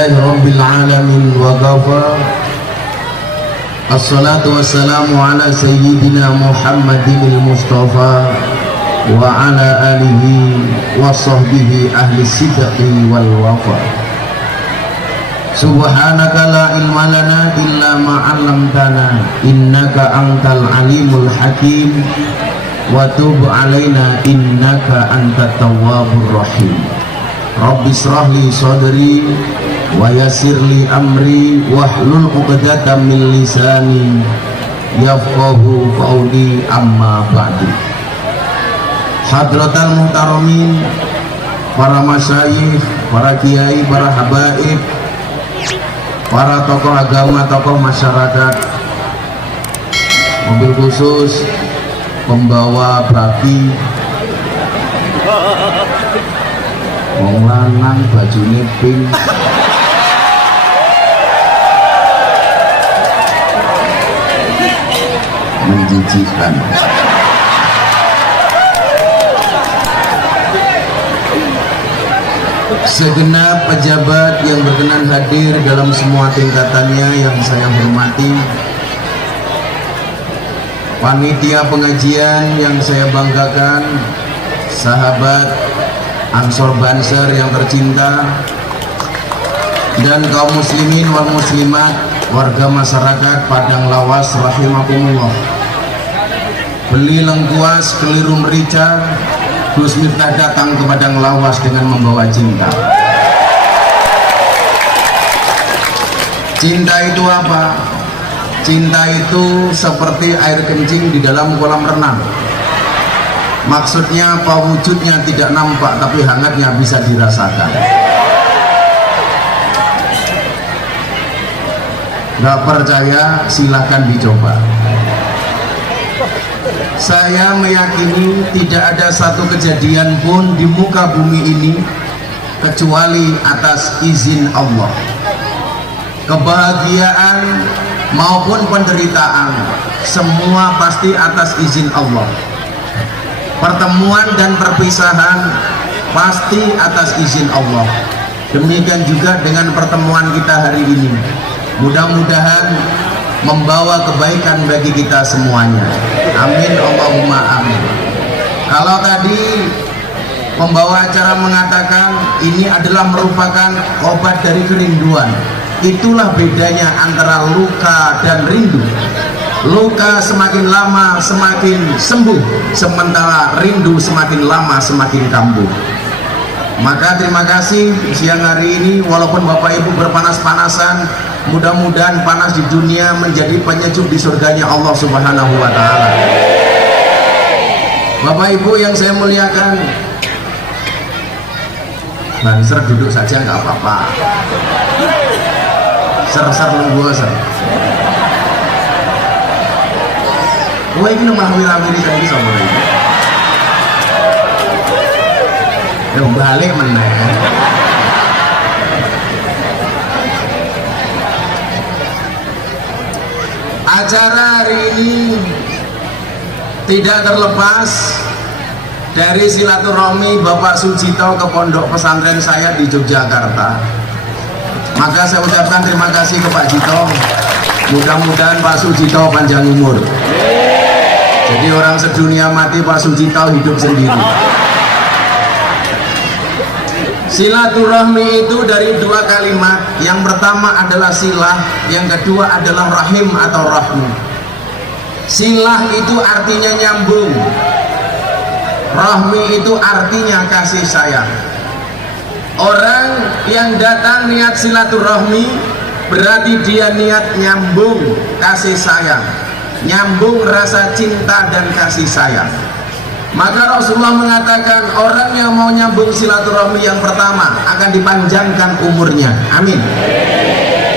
Alhamdulillahi Rabbil Alamin wa kafa. Assalatu wassalamu ala Sayyidina Muhammadin al-Mustafa wa ala alihi wa sahbihi ahli sidqi wal wafa. Subhanaka la ilma lana illa ma 'allamtana innaka antal alimul hakim wa tub alaina innaka antat tawwabur rahim. Rabbi shrah li sadri wa yassir li amri wahlul 'uqdatam min lisani yafqahu qawli amma ba'du. Hadratal muhtaramin, para masyayikh, para kiai, para habaib, para tokoh agama, tokoh masyarakat, mobil khusus pembawa baki, wong lanang bajune pink, menjijikan. Segenap pejabat yang berkenan hadir dalam semua tingkatannya yang saya hormati, panitia pengajian yang saya banggakan, sahabat Ansor Banser yang tercinta, dan kaum muslimin wal muslimat, warga masyarakat Padang Lawas rahimakumullah. Beli lengkuas keliru merica, Gus Miftah datang ke Padang Lawas dengan membawa cinta. Cinta itu apa? Cinta itu seperti air kencing di dalam kolam renang. Maksudnya apa? Wujudnya tidak nampak tapi hangatnya bisa dirasakan. Gak percaya silahkan dicoba. Saya meyakini tidak ada satu kejadian pun di muka bumi ini kecuali atas izin Allah. Kebahagiaan maupun penderitaan semua pasti atas izin Allah. Pertemuan dan perpisahan pasti atas izin Allah. Demikian juga dengan pertemuan kita hari ini. Mudah-mudahan membawa kebaikan bagi kita semuanya. Amin Allahumma amin. Kalau tadi pembawa acara mengatakan ini adalah merupakan obat dari kerinduan, itulah bedanya antara luka dan rindu. Luka semakin lama semakin sembuh, sementara rindu semakin lama semakin kambuh. Maka terima kasih siang hari ini, walaupun Bapak Ibu berpanas-panasan, mudah-mudahan panas di dunia menjadi penyejuk di surganya Allah Subhanahu wa Ta'ala. Bapak Ibu yang saya muliakan, Banser duduk saja nggak apa-apa. Ser-ser nunggu ser. Wah ini nomor wira-wiri saya sama ini. Ya balik meneh. Acara hari ini tidak terlepas dari silaturahmi Bapak Sujito ke pondok pesantren saya di Yogyakarta. Maka saya ucapkan terima kasih ke Pak Jito. Mudah-mudahan Pak Sujito panjang umur. Jadi orang sedunia mati, Pak Sujito hidup sendiri. Silaturahmi itu dari dua kalimat. Yang pertama adalah silah, yang kedua adalah rahim atau rahmi. Silah itu artinya nyambung, rahmi itu artinya kasih sayang. Orang yang datang niat silaturahmi berarti dia niat nyambung kasih sayang, nyambung rasa cinta dan kasih sayang. Maka Rasulullah mengatakan orang yang mau nyambung silaturahmi yang pertama akan dipanjangkan umurnya. Amin.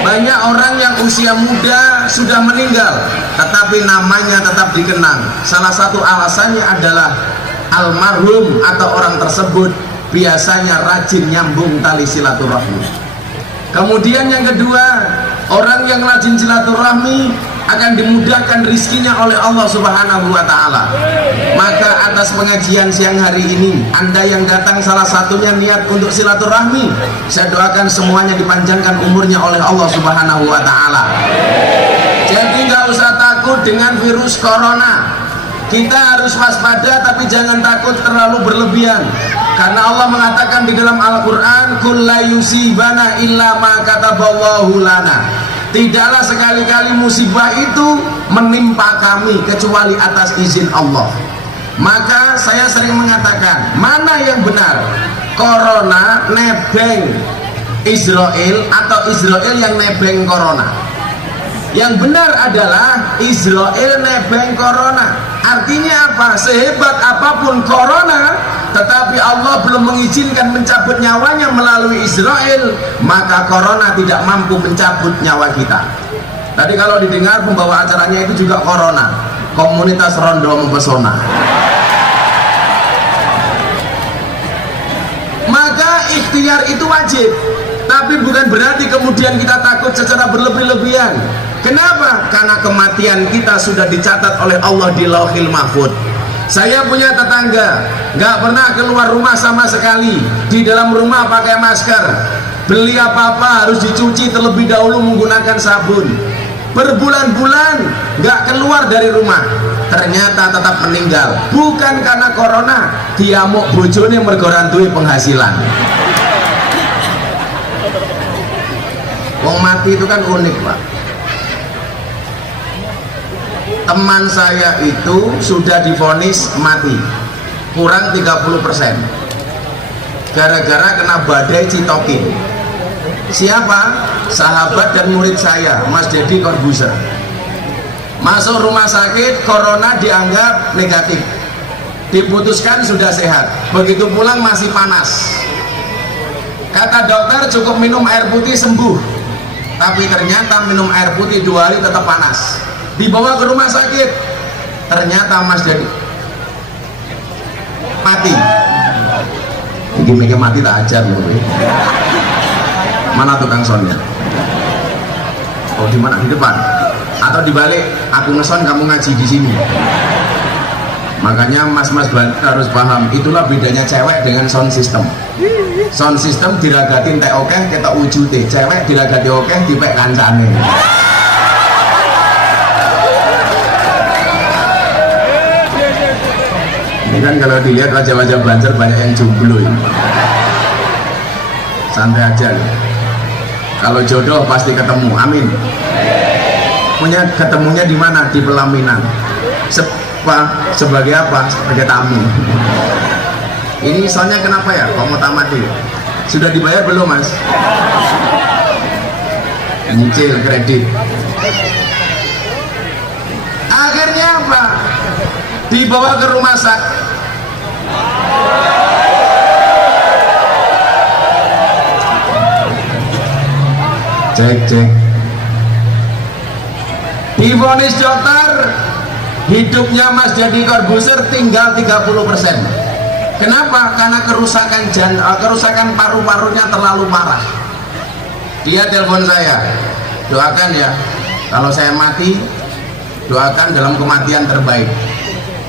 Banyak orang yang usia muda sudah meninggal tetapi namanya tetap dikenang. Salah satu alasannya adalah almarhum atau orang tersebut biasanya rajin nyambung tali silaturahmi. Kemudian yang kedua, orang yang rajin silaturahmi akan dimudahkan rizkinya oleh Allah Subhanahu wa Ta'ala. Maka atas pengajian siang hari ini, Anda yang datang salah satunya niat untuk silaturahmi, saya doakan semuanya dipanjangkan umurnya oleh Allah Subhanahu wa Ta'ala. Jadi nggak usah takut dengan virus corona. Kita harus waspada, tapi jangan takut terlalu berlebihan, karena Allah mengatakan di dalam Al-Quran, "Qul la yusibana illa ma kataballahu lana." Tidaklah sekali-kali musibah itu menimpa kami kecuali atas izin Allah. Maka saya sering mengatakan, mana yang benar? Corona nebeng Israel atau Israel yang nebeng corona? Yang benar adalah Israel nebeng corona. Artinya apa? Sehebat apapun corona, tetapi Allah belum mengizinkan mencabut nyawanya melalui Israel, maka corona tidak mampu mencabut nyawa kita. Tadi kalau didengar pembawa acaranya itu juga corona, komunitas rondo mempesona. Maka ikhtiar itu wajib, tapi bukan berarti kemudian kita takut secara berlebih-lebihan. Kenapa? Karena kematian kita sudah dicatat oleh Allah di Lauhil Mahfuz. Saya punya tetangga nggak pernah keluar rumah sama sekali, di dalam rumah pakai masker, beli apa-apa harus dicuci terlebih dahulu menggunakan sabun, berbulan-bulan nggak keluar dari rumah, ternyata tetap meninggal. Bukan karena corona, dia mau bojone mergo duwe penghasilan. Wong mati itu kan unik, Pak. Teman saya itu sudah divonis mati kurang 30% gara-gara kena badai Citokin. Siapa? Sahabat dan murid saya, Mas Deddy Corbuzier. Masuk rumah sakit, corona dianggap negatif, diputuskan sudah sehat, begitu pulang masih panas. Kata dokter cukup minum air putih sembuh, tapi ternyata minum air putih 2 hari tetap panas. Dibawa ke rumah sakit, ternyata Mas Deddy mati. Ini mereka mati tak ajar loh. Mana tukang sonnya? Oh, di mana? Di depan atau dibalik? Aku ngeson, kamu ngaji di sini. Makanya mas-mas harus paham, itulah bedanya cewek dengan sound system. Sound system diragatin teh oke, kita wujute. Cewek diragati oke, dipek kancane. Ini kan kalau dilihat wajah-wajah Banjar banyak yang jomblo ini. Santai aja loh. Kalau jodoh pasti ketemu, amin. Punya ketemunya di mana? Di pelaminan. Sebagai apa? Sebagai tamu. Ini soalnya kenapa ya? Kok mau tamat dulu? Sudah dibayar belum, Mas? Nyicil kredit. Akhirnya apa? Dibawa ke rumah sakit. Cek. Divonis dokter, hidupnya Mas Deddy Corbuzier tinggal 30%. Kenapa? Karena kerusakan paru-parunya terlalu parah. Dia telepon saya, doakan ya, kalau saya mati, doakan dalam kematian terbaik.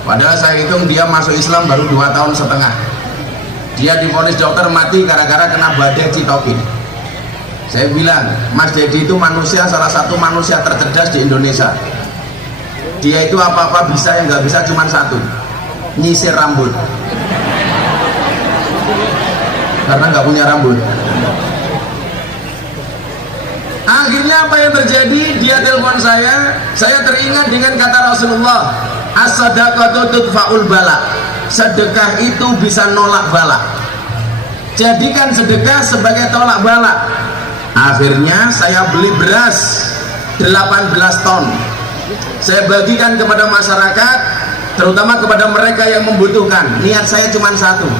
Padahal saya hitung dia masuk Islam baru 2,5 tahun. Dia divonis dokter mati gara-gara kena badai Citokin. Saya bilang, Mas Deddy itu manusia, salah satu manusia tercerdas di Indonesia. Dia itu apa-apa bisa, yang nggak bisa cuma satu, nyisir rambut. Karena nggak punya rambut. Akhirnya apa yang terjadi? Dia telepon saya teringat dengan kata Rasulullah, as-sadaqatu tudfa'ul bala. Sedekah itu bisa nolak bala. Jadikan sedekah sebagai tolak bala. Akhirnya saya beli beras 18 ton. Saya bagikan kepada masyarakat, terutama kepada mereka yang membutuhkan. Niat saya cuma satu,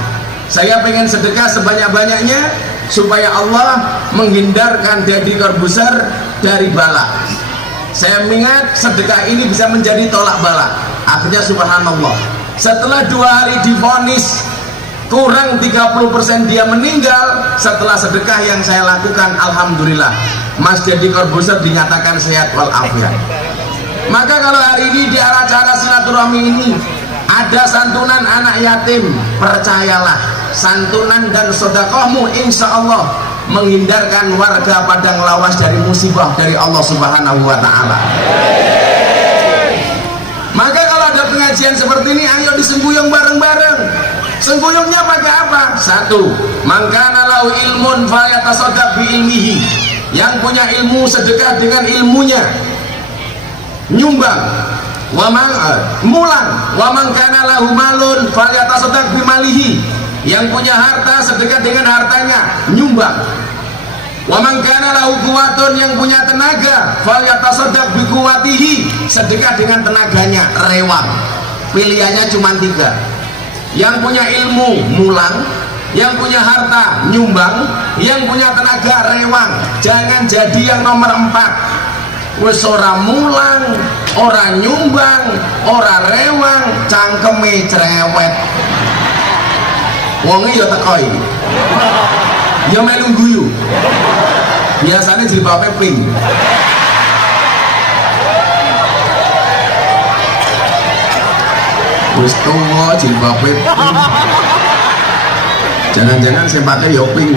saya pengen sedekah sebanyak-banyaknya supaya Allah menghindarkan Deddy Corbuzier dari bala. Saya mengingat sedekah ini bisa menjadi tolak bala. Akhirnya subhanallah, setelah 2 hari divonis kurang 30% dia meninggal. Setelah sedekah yang saya lakukan, alhamdulillah Mas Deddy Corbuzier dinyatakan sehat walafiat. Maka kalau hari ini di acara silaturahmi ini ada santunan anak yatim, percayalah santunan dan sedekahmu insya Allah menghindarkan warga Padang Lawas dari musibah dari Allah Subhanahu wa Ta'ala. Maka kalau ada pengajian seperti ini, ayo disembuyung bareng-bareng. Sembuyungnya pakai apa? Satu, mangkana lau ilmun falyatasaddaq bi ilmihi. Yang punya ilmu sedekah dengan ilmunya, nyumbang. Mulang. Wa mangkana lahu malun falyatasaddaq bi malihi. Yang punya harta sedekah dengan hartanya, nyumbang. Wa man kana lahu quwwatun, yang punya tenaga, falyatasaddaq bi quwwatihi, sedekah dengan tenaganya, rewang. Pilihannya cuma 3. Yang punya ilmu, mulang. Yang punya harta, nyumbang. Yang punya tenaga, rewang. Jangan jadi yang nomor 4. Wes ora mulang, ora nyumbang, ora rewang, cangkeme cerewet. Wonge ya teko iki. Ya melu guyu. Biasanya jilbabe pink. Wis tuwa jilbabe pink. Jangan-jangan sempatnya ya pink.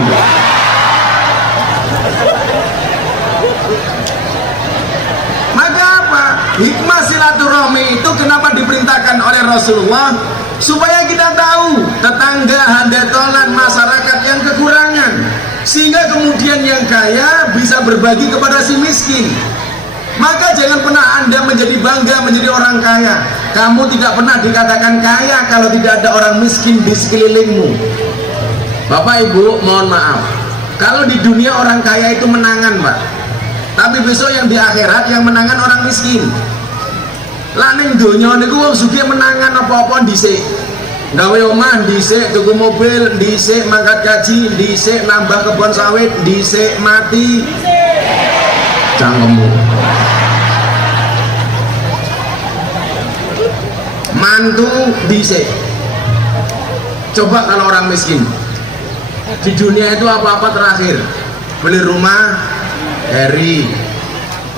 Maka apa? Hikmah silaturahmi itu kenapa diperintahkan oleh Rasulullah? Supaya kita tahu tetangga, handetolan, masyarakat yang kekurangan, sehingga kemudian yang kaya bisa berbagi kepada si miskin. Maka jangan pernah Anda menjadi bangga menjadi orang kaya. Kamu tidak pernah dikatakan kaya kalau tidak ada orang miskin di sekelilingmu. Bapak Ibu, mohon maaf, kalau di dunia orang kaya itu menangan, Pak, tapi besok yang di akhirat yang menangan orang miskin. Lah ning donya niku wong sugih menangan apa-apa dhisik. Gawe omah dhisik, tuku mobil dhisik, mangkat gaji dhisik, nambah kebun sawit dhisik, mati cangkemmu. Mantu dhisik. Coba kalau orang miskin. Di dunia itu apa-apa terakhir. Beli rumah dari,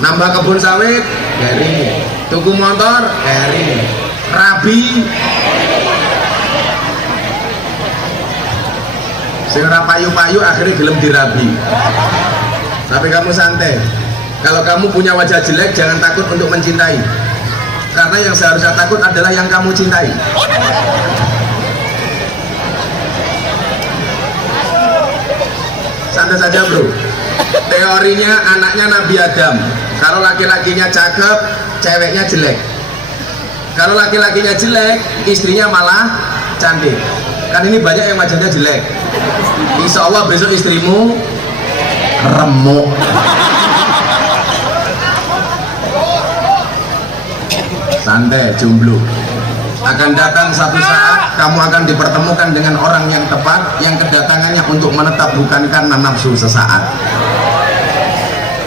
nambah kebun sawit dari, tuku motor dari, rabi sing ora payu-payu akhirnya gelem dirabi. Tapi kamu santai, kalau kamu punya wajah jelek jangan takut untuk mencintai, karena yang seharusnya takut adalah yang kamu cintai. Santai saja bro. Teorinya anaknya Nabi Adam, kalau laki-lakinya cakep, ceweknya jelek. Kalau laki-lakinya jelek, istrinya malah cantik. Kan ini banyak yang wajahnya jelek. Insya Allah besok istrimu remuk. Santai, jomblo. Akan datang satu saat kamu akan dipertemukan dengan orang yang tepat, yang kedatangannya untuk menetap bukan karena nafsu sesaat.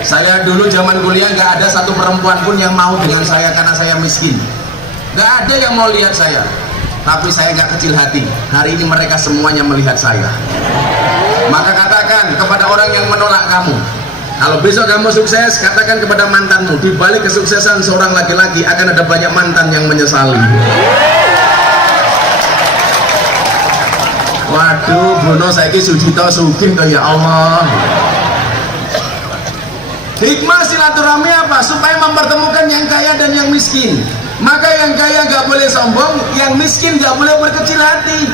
Saya dulu zaman kuliah nggak ada satu perempuan pun yang mau dengan saya karena saya miskin. Nggak ada yang mau lihat saya. Tapi saya nggak kecil hati. Hari ini mereka semuanya melihat saya. Maka katakan kepada orang yang menolak kamu, kalau besok kamu sukses, katakan kepada mantanmu, di balik kesuksesan seorang laki-laki akan ada banyak mantan yang menyesali. Waduh, Bruno saiki Sujito sugih toh ya Allah. Hikmah silaturahmi apa? Supaya mempertemukan yang kaya dan yang miskin. Maka yang kaya gak boleh sombong, yang miskin gak boleh berkecil hati.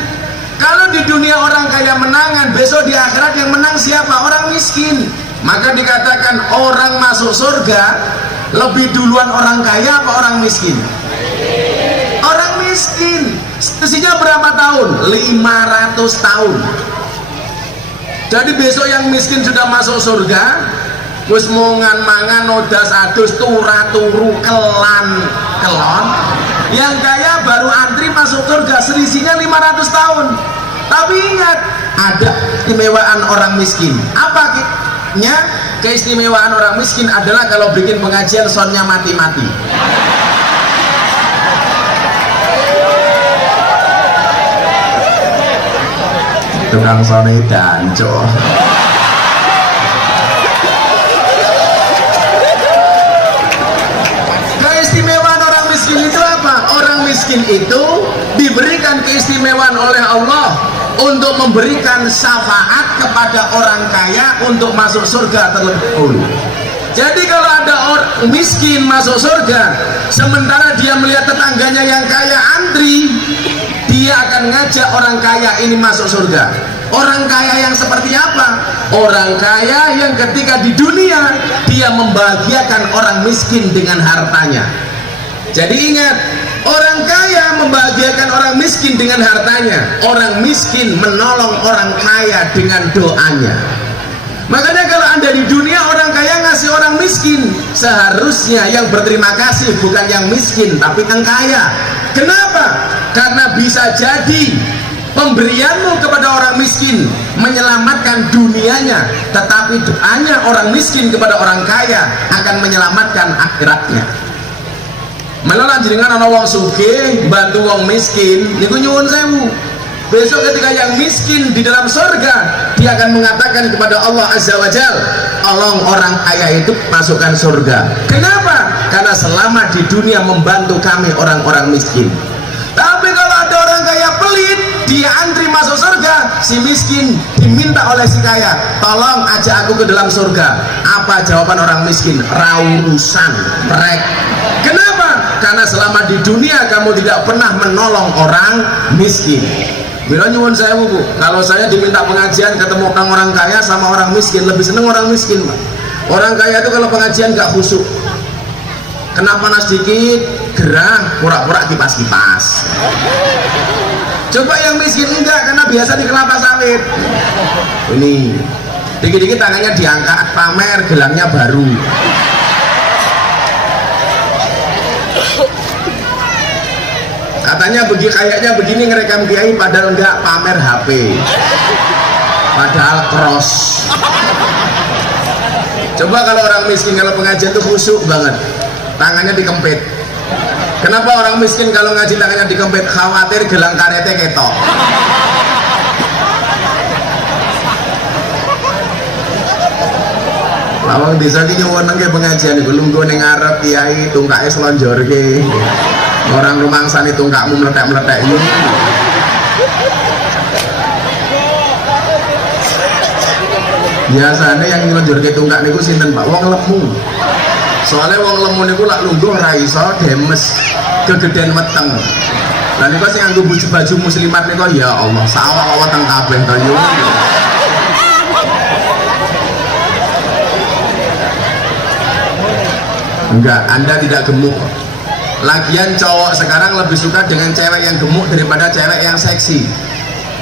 Kalau di dunia orang kaya menangan, besok di akhirat yang menang siapa? Orang miskin. Maka dikatakan orang masuk surga lebih duluan orang kaya apa orang miskin? Orang miskin. Selisihnya berapa tahun? 500 tahun. Jadi besok yang miskin sudah masuk surga, wis mangan odas adus tura turu kelan kelon. Yang kaya baru antri masuk surga, selisihnya 500 tahun. Tapi ingat, ada keistimewaan orang miskin. Apa keistimewaan orang miskin adalah kalau bikin pengajian soundnya mati-mati. Tukang sone danco. miskin itu diberikan keistimewaan oleh Allah untuk memberikan syafaat kepada orang kaya untuk masuk surga terlebih dahulu. Jadi kalau ada orang miskin masuk surga, sementara dia melihat tetangganya yang kaya antri, dia akan ngajak orang kaya ini masuk surga. Orang kaya yang seperti apa? Orang kaya yang ketika di dunia dia membahagiakan orang miskin dengan hartanya. Jadi ingat, orang kaya membahagiakan orang miskin dengan hartanya, orang miskin menolong orang kaya dengan doanya. Makanya kalau Anda di dunia orang kaya ngasih orang miskin, seharusnya yang berterima kasih bukan yang miskin tapi yang kaya. Kenapa? Karena bisa jadi pemberianmu kepada orang miskin menyelamatkan dunianya, tetapi doanya orang miskin kepada orang kaya akan menyelamatkan akhiratnya. Malah jenengan ana wong sugih bantu wong miskin niku nyuwun sewu. Besok ketika yang miskin di dalam surga, dia akan mengatakan kepada Allah Azza wa Jal, tolong orang kaya itu masukkan surga. Kenapa? Karena selama di dunia membantu kami orang-orang miskin. Tapi kalau ada orang kaya pelit, dia antri masuk surga, si miskin diminta oleh si kaya, tolong ajak aku ke dalam surga. Apa jawaban orang miskin? Raurusan, rek. Kenapa? Karena selama di dunia kamu tidak pernah menolong orang miskin. Bila nyuwun saya Bu, kalau saya diminta pengajian ketemu orang kaya sama orang miskin, lebih seneng orang miskin Pak. Orang kaya itu kalau pengajian gak khusyuk, kena panas dikit gerah, pura-pura kipas-kipas. Coba yang miskin enggak, karena biasa di kelapa sawit. Ini dikit-dikit tangannya diangkat, pamer gelangnya baru. Katanya kayaknya begini ngerekam kiai, padahal enggak, pamer HP, padahal cross. Coba kalau orang miskin kalau pengajian tuh khusyuk banget, tangannya dikempit. Kenapa orang miskin kalau ngaji tangannya dikempit? Khawatir gelang karete ketok. Lawang desa ki nyuwun nang pengajian iku lungguh ning ngarep kiai tungkake slonjorke. Orang rumangsane tungkakmu meletek-meletek ini. Biasanya yang ngelonjorke tungkak niku sinten Pak? Wong lemu. Soalnya wong lemu niku lak lungguh ra iso demes, kegedean weteng. Lah niku sing nganggo baju muslimat niku ya Allah, sawah-sawah teng kabeh to yo. Enggak, Anda tidak gemuk. Lagian cowok sekarang lebih suka dengan cewek yang gemuk daripada cewek yang seksi.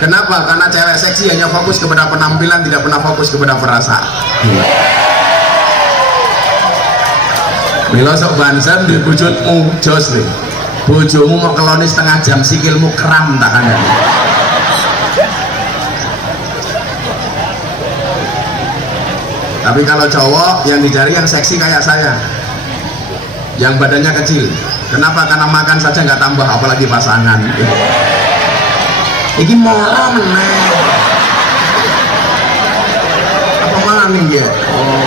Kenapa? Karena cewek seksi hanya fokus kepada penampilan, tidak pernah fokus kepada perasaan. Mila sok bansen di bujutmu jos nih. Bojomu mau keloni setengah jam, sikilmu kram tak ada. Tapi kalau cowok yang dicari yang seksi kayak saya, yang badannya kecil. Kenapa? Karena makan saja nggak tambah, apalagi pasangan. Ini moro meneh. Apa malam nih ya? Oh,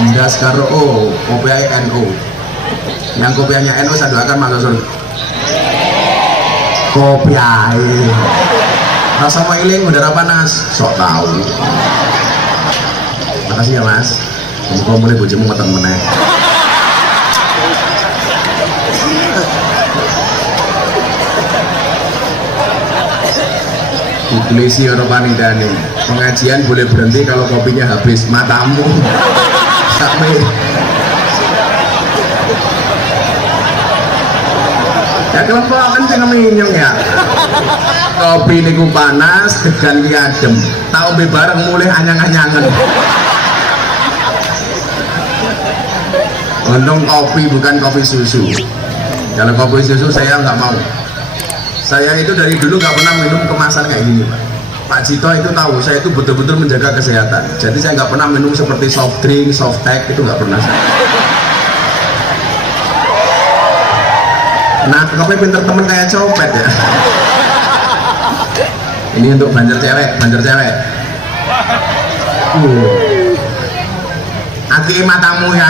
Indah sekarang kopiah NU. Yang kopiahnya NU saya doakan masuk surga. Kopiah. Rasa mau iling udara panas, sok tahu. Makasih ya Mas. Kamu mulai bojomu ngeten meneh. Iglesi orang panidane. Pengajian boleh berhenti kalau kopinya habis. Matamu sampai. Ya kelempokan jangan minyong ya. Kopi niku panas, degan ki adem. Tau be bareng mulai anyang-anyangan. Untung kopi bukan kopi susu. Kalau kopi susu saya nggak mau. Saya itu dari dulu nggak pernah minum kemasan kayak gini Pak. Pak Cito itu tahu saya itu betul-betul menjaga kesehatan. Jadi saya nggak pernah minum seperti soft drink, soft tech, itu nggak pernah saya. Nah, kopi pinter temen kayak copet ya. Ini untuk banjar cewek, banjar cewek. Hati matamu ya,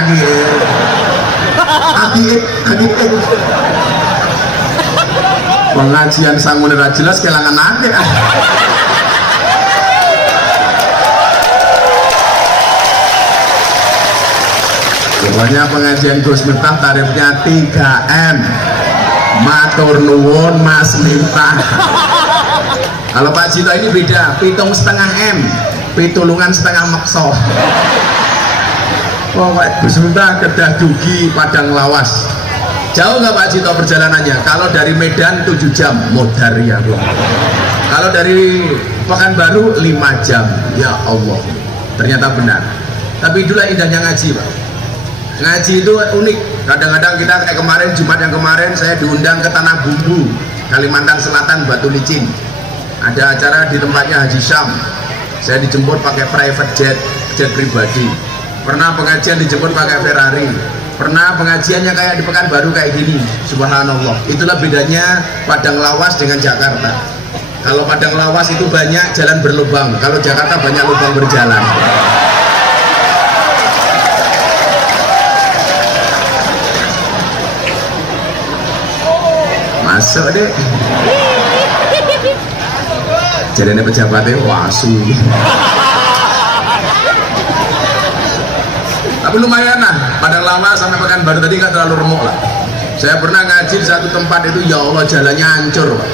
pengajian sangune ra jelas kelangan akeh. Pokoknya pengajian Gus Miftah tarifnya 3M. Matur nuwun Mas Miftah. Kalau Pak Cito ini beda, 7,5 M, pitulungan setengah makso. Pokoknya Gus Miftah kedah dugi Padang Lawas. Jauh nggak Pak Cito perjalanannya? Kalau dari Medan 7 jam, modar ya bro. Kalau dari Pekanbaru 5 jam, ya Allah. Ternyata benar. Tapi itulah indahnya ngaji Pak. Ngaji itu unik. Kadang-kadang kita kayak kemarin, Jumat yang kemarin saya diundang ke Tanah Bumbu, Kalimantan Selatan, Batu Licin. Ada acara di tempatnya Haji Syam. Saya dijemput pakai private jet pribadi. Pernah pengajian dijemput pakai Ferrari. Pernah pengajiannya kayak di Pekanbaru kayak gini. Subhanallah. Itulah bedanya Padang Lawas dengan Jakarta. Kalau Padang Lawas itu banyak jalan berlubang, kalau Jakarta banyak lubang berjalan. Masuk deh. Jadinya pejabatnya wasu. Tapi lumayan lah, Padang Lawas sampai Pekanbaru tadi nggak terlalu remuk lah. Saya pernah ngaji di satu tempat itu, ya Allah jalannya hancur Pak.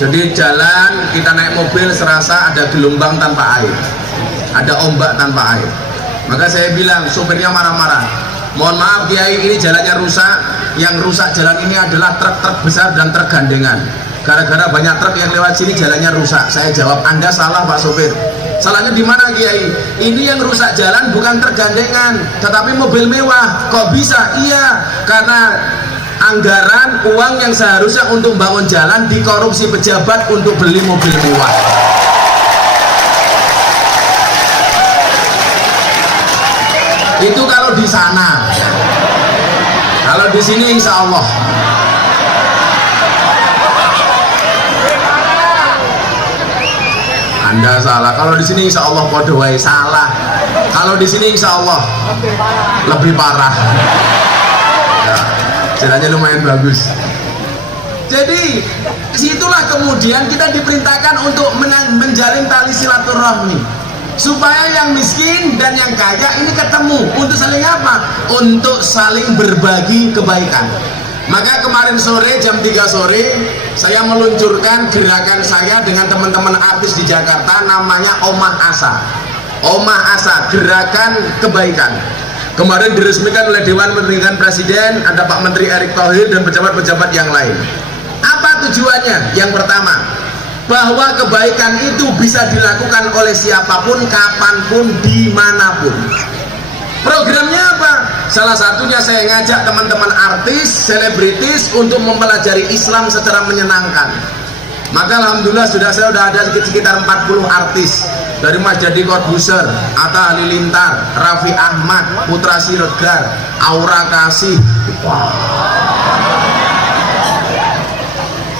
Jadi jalan kita naik mobil serasa ada gelombang tanpa air, ada ombak tanpa air. Maka saya bilang, sopirnya marah-marah, mohon maaf Kiai, ini jalannya rusak. Yang rusak jalan ini adalah truk-truk besar dan truk gandengan. Gara-gara banyak truk yang lewat sini jalannya rusak. Saya jawab, Anda salah Pak sopir. Salahnya di mana Kiai? Ini yang rusak jalan bukan truk gandengan, tetapi mobil mewah. Kok bisa? Iya, karena anggaran uang yang seharusnya untuk bangun jalan dikorupsi pejabat untuk beli mobil mewah. Itu kalau di sana. Kalau di sini insya Allah. Anda salah. Kalau di sini insya Allah kodowai salah. Kalau di sini insya Allah lebih parah. Ya, jalannya lumayan bagus. Jadi situlah kemudian kita diperintahkan untuk menjalin tali silaturahmi, supaya yang miskin dan yang kaya ini ketemu. Untuk saling apa? Untuk saling berbagi kebaikan. Maka kemarin sore jam 3 sore saya meluncurkan gerakan saya dengan teman-teman artis di Jakarta, namanya Omah Asa. Omah Asa, gerakan kebaikan. Kemarin diresmikan oleh Dewan Pemilihan Presiden, ada Pak Menteri Erick Thohir dan pejabat-pejabat yang lain. Apa tujuannya? Yang pertama, bahwa kebaikan itu bisa dilakukan oleh siapapun, kapanpun, dimanapun. Programnya apa? Salah satunya saya ngajak teman-teman artis, selebritis untuk mempelajari Islam secara menyenangkan. Maka alhamdulillah saya sudah ada sekitar 40 artis. Dari Mas Jadi Corbuzier, Atta Halilintar, Raffi Ahmad, Putra Siregar, Aura Kasih. Wow.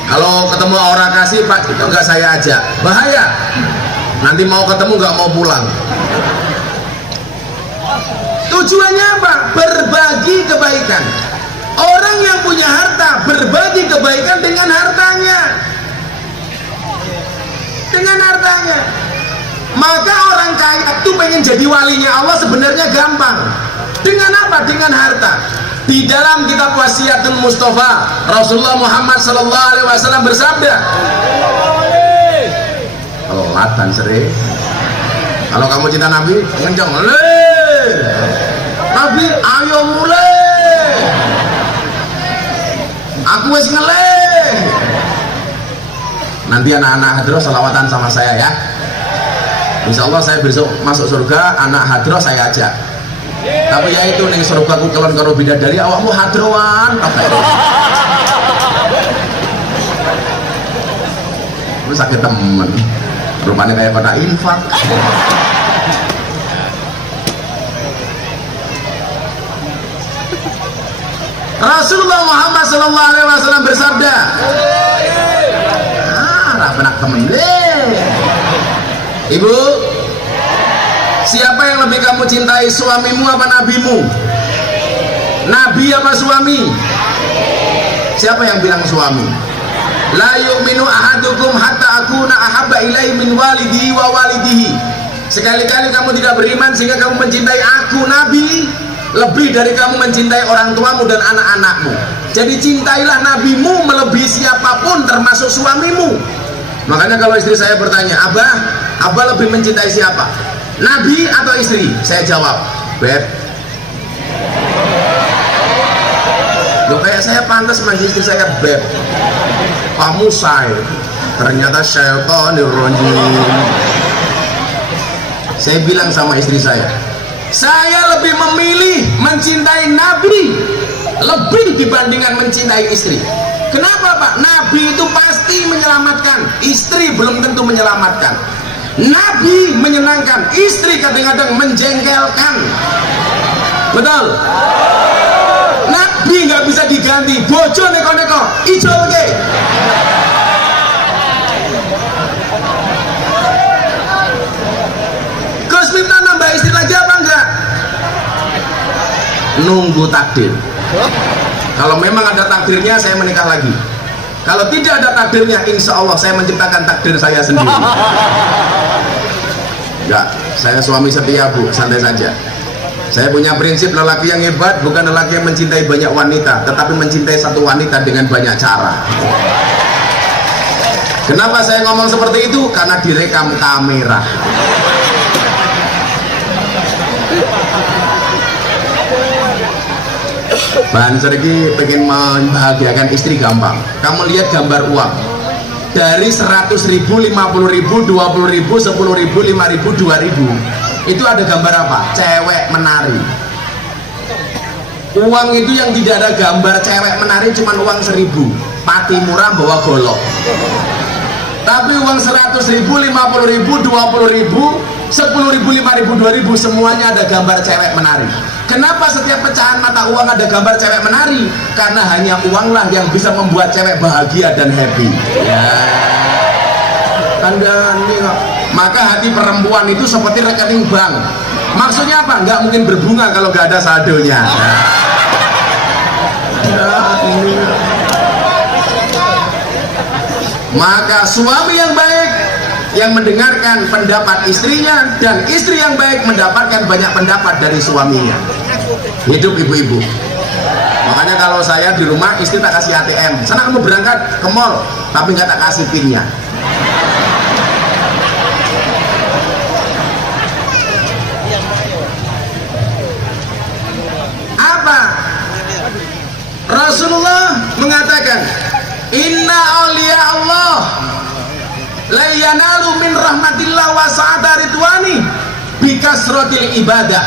Kalau ketemu Aura Kasih Pak, itu nggak saya ajak, bahaya. Nanti mau ketemu nggak mau pulang. Tujuannya apa? Berbagi kebaikan. Orang yang punya harta berbagi kebaikan dengan hartanya. Dengan hartanya. Maka orang kaya itu pengen jadi walinya Allah sebenarnya gampang. Dengan apa? Dengan harta. Di dalam kitab Wasiatul Mustafa, Rasulullah Muhammad SAW bersabda, pelatan sering. Kalau kamu cinta Nabi, kencang, Nabi, ayo mulai. Aku wes ngeleh. Nanti anak-anak hadroh salawatan sama saya ya. Insya Allah saya besok masuk surga, anak hadroh saya ajak. Tapi ya itu nih surga ku kelon karo bidadari, awakmu hadrowan. Lu sakit temen. Rupanya kayak pada infak. Rasulullah Muhammad SAW bersabda, rapenak temen deh. Ibu, siapa yang lebih kamu cintai, suamimu apa nabimu? Nabi apa suami? Siapa yang bilang suami? La yu'minu ahadukum hatta akuna ahabba ilaihi min walidihi wa walidihi. Sekali-kali kamu tidak beriman sehingga kamu mencintai aku Nabi lebih dari kamu mencintai orang tuamu dan anak-anakmu. Jadi cintailah nabimu melebihi siapapun termasuk suamimu. Makanya kalau istri saya bertanya, Abah lebih mencintai siapa? Nabi atau istri? Saya jawab, Beb. Loh, kayak saya pantas manggil istri saya Beb. Kamu say. Ternyata syaitonir rajim. Saya bilang sama istri saya lebih memilih mencintai Nabi lebih dibandingkan mencintai istri. Kenapa Pak? Nabi itu pasti menyelamatkan, istri belum tentu menyelamatkan. Nabi menyenangkan, istri kadang-kadang menjengkelkan. Betul? Nabi nggak bisa diganti, bojo neko-neko ijo ke. Gus Miftah nambah istri lagi apa enggak? Nunggu takdir. Kalau memang ada takdirnya saya menikah lagi. Kalau tidak ada takdirnya, insya Allah saya menciptakan takdir saya sendiri. Enggak, saya suami setia Bu, santai saja. Saya punya prinsip, lelaki yang hebat bukan lelaki yang mencintai banyak wanita, tetapi mencintai satu wanita dengan banyak cara. Kenapa saya ngomong seperti itu? Karena direkam kamera. Bahan sergi pengen membahagiakan istri gampang. Kamu lihat gambar uang dari 100.000, 50.000, 20.000, 10.000, 5.000, 2.000. Itu ada gambar apa? Cewek menari. Uang itu yang tidak ada gambar cewek menari cuma uang 1.000. Pati murah bawa golok. Tapi uang 100.000, 50.000, 20.000, 10.000, 5.000, 2.000 semuanya ada gambar cewek menari. Kenapa setiap pecahan mata uang ada gambar cewek menari? Karena hanya uanglah yang bisa membuat cewek bahagia dan happy. Ya. Maka hati perempuan itu seperti rekening bank. Maksudnya apa? Nggak mungkin berbunga kalau nggak ada saldonya. Maka suami yang baik yang mendengarkan pendapat istrinya, dan istri yang baik mendapatkan banyak pendapat dari suaminya. Hidup ibu-ibu. Makanya kalau saya di rumah, istri tak kasih ATM. Sana kamu berangkat ke mall, tapi nggak tak kasih pinnya. Apa? Rasulullah mengatakan, Inna awliya Allah la yanalu min rahmatillah wa sa'ata ridwani bikasratil ibadah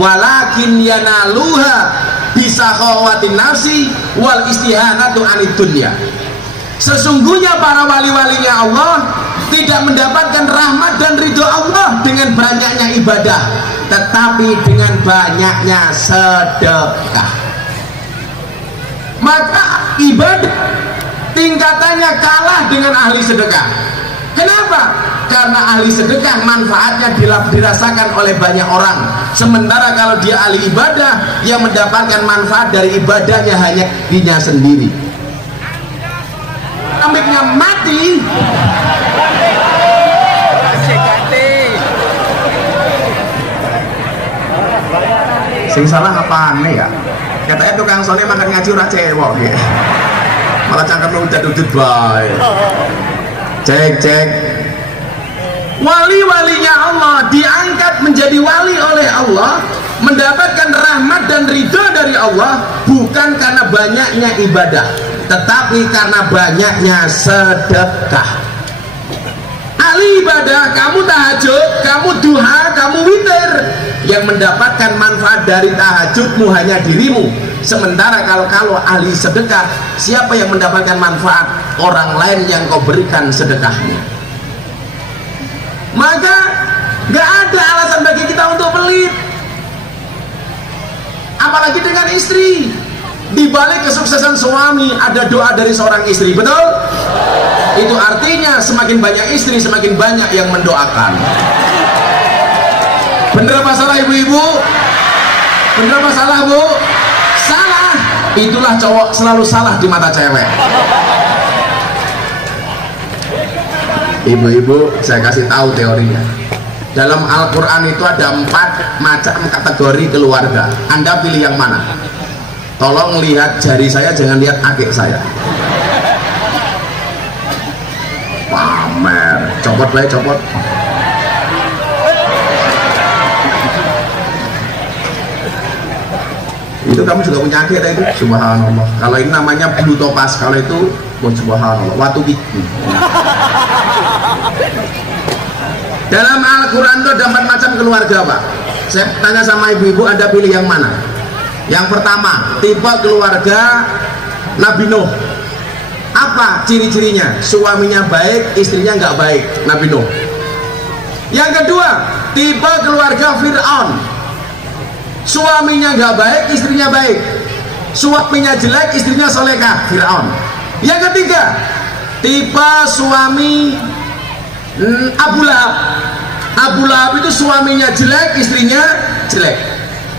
walakin yanaluha bisakhawatin nafsi wal istihanatu anid dunya. Sesungguhnya para wali-walinya Allah tidak mendapatkan rahmat dan ridho Allah dengan banyaknya ibadah, tetapi dengan banyaknya sedekah. Maka ibadah tingkatannya kalah dengan ahli sedekah. Kenapa? Karena ahli sedekah manfaatnya dirasakan oleh banyak orang, sementara kalau dia ahli ibadah, yang mendapatkan manfaat dari ibadahnya hanya dirinya sendiri. Ambeknya mati. Sing salah apaan nih ya? Katanya tukang sone makan ngaji ora cewek gitu. Malah cangkemnya udah dudut baik. Cek. Wali-walinya Allah diangkat menjadi wali oleh Allah, mendapatkan rahmat dan ridha dari Allah bukan karena banyaknya ibadah, tetapi karena banyaknya sedekah. Ahli ibadah, kamu tahajud, kamu duha, kamu witir, yang mendapatkan manfaat dari tahajudmu hanya dirimu. Sementara kalau ahli sedekah, siapa yang mendapatkan manfaat? Orang lain yang kau berikan sedekahnya. Maka gak ada alasan bagi kita untuk pelit, apalagi dengan istri. Di balik kesuksesan suami ada doa dari seorang istri, betul? Itu artinya semakin banyak istri, semakin banyak yang mendoakan. Bener apa salah ibu-ibu? Bener apa salah Bu? itulah cowok selalu salah di mata cewek. Ibu-ibu, saya kasih tahu teorinya. Dalam Al-Quran itu ada 4 macam kategori keluarga. Anda pilih yang mana? Tolong lihat jari saya, jangan lihat akik saya. Pamer, copot baik, copot. Itu kamu juga punya akik itu, subhanallah. Kalau ini namanya bulu topas, kalau itu subhanallah, watu gigi. Dalam Al-Quran itu ada 4 macam keluarga, Pak. Saya tanya sama ibu-ibu, Anda pilih yang mana? Yang pertama, tipe keluarga Nabi Nuh. Apa ciri-cirinya? Suaminya baik, istrinya nggak baik, Nabi Nuh. Yang kedua, tipe keluarga Fir'aun. Suaminya nggak baik, istrinya baik. Suaminya jelek, istrinya solehah, Fir'aun. Yang ketiga, tipe suami Abu Lahab. Abu Lahab itu suaminya jelek, istrinya jelek.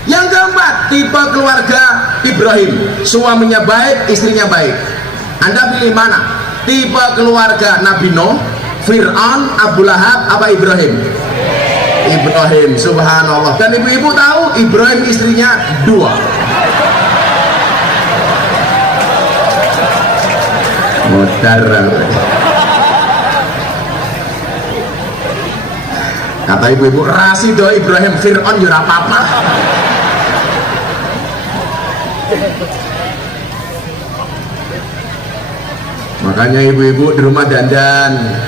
Yang keempat, tipe keluarga Ibrahim. Suaminya baik, istrinya baik. Anda pilih mana? Tipe keluarga Nabi Nuh, Fir'aun, Abu Lahab, apa Ibrahim? Ibrahim, subhanallah. Dan ibu-ibu tahu Ibrahim istrinya 2. Modar. Kata ibu-ibu, rasido Ibrahim Fir'aun jura apa-apa. Makanya ibu-ibu di rumah dandan.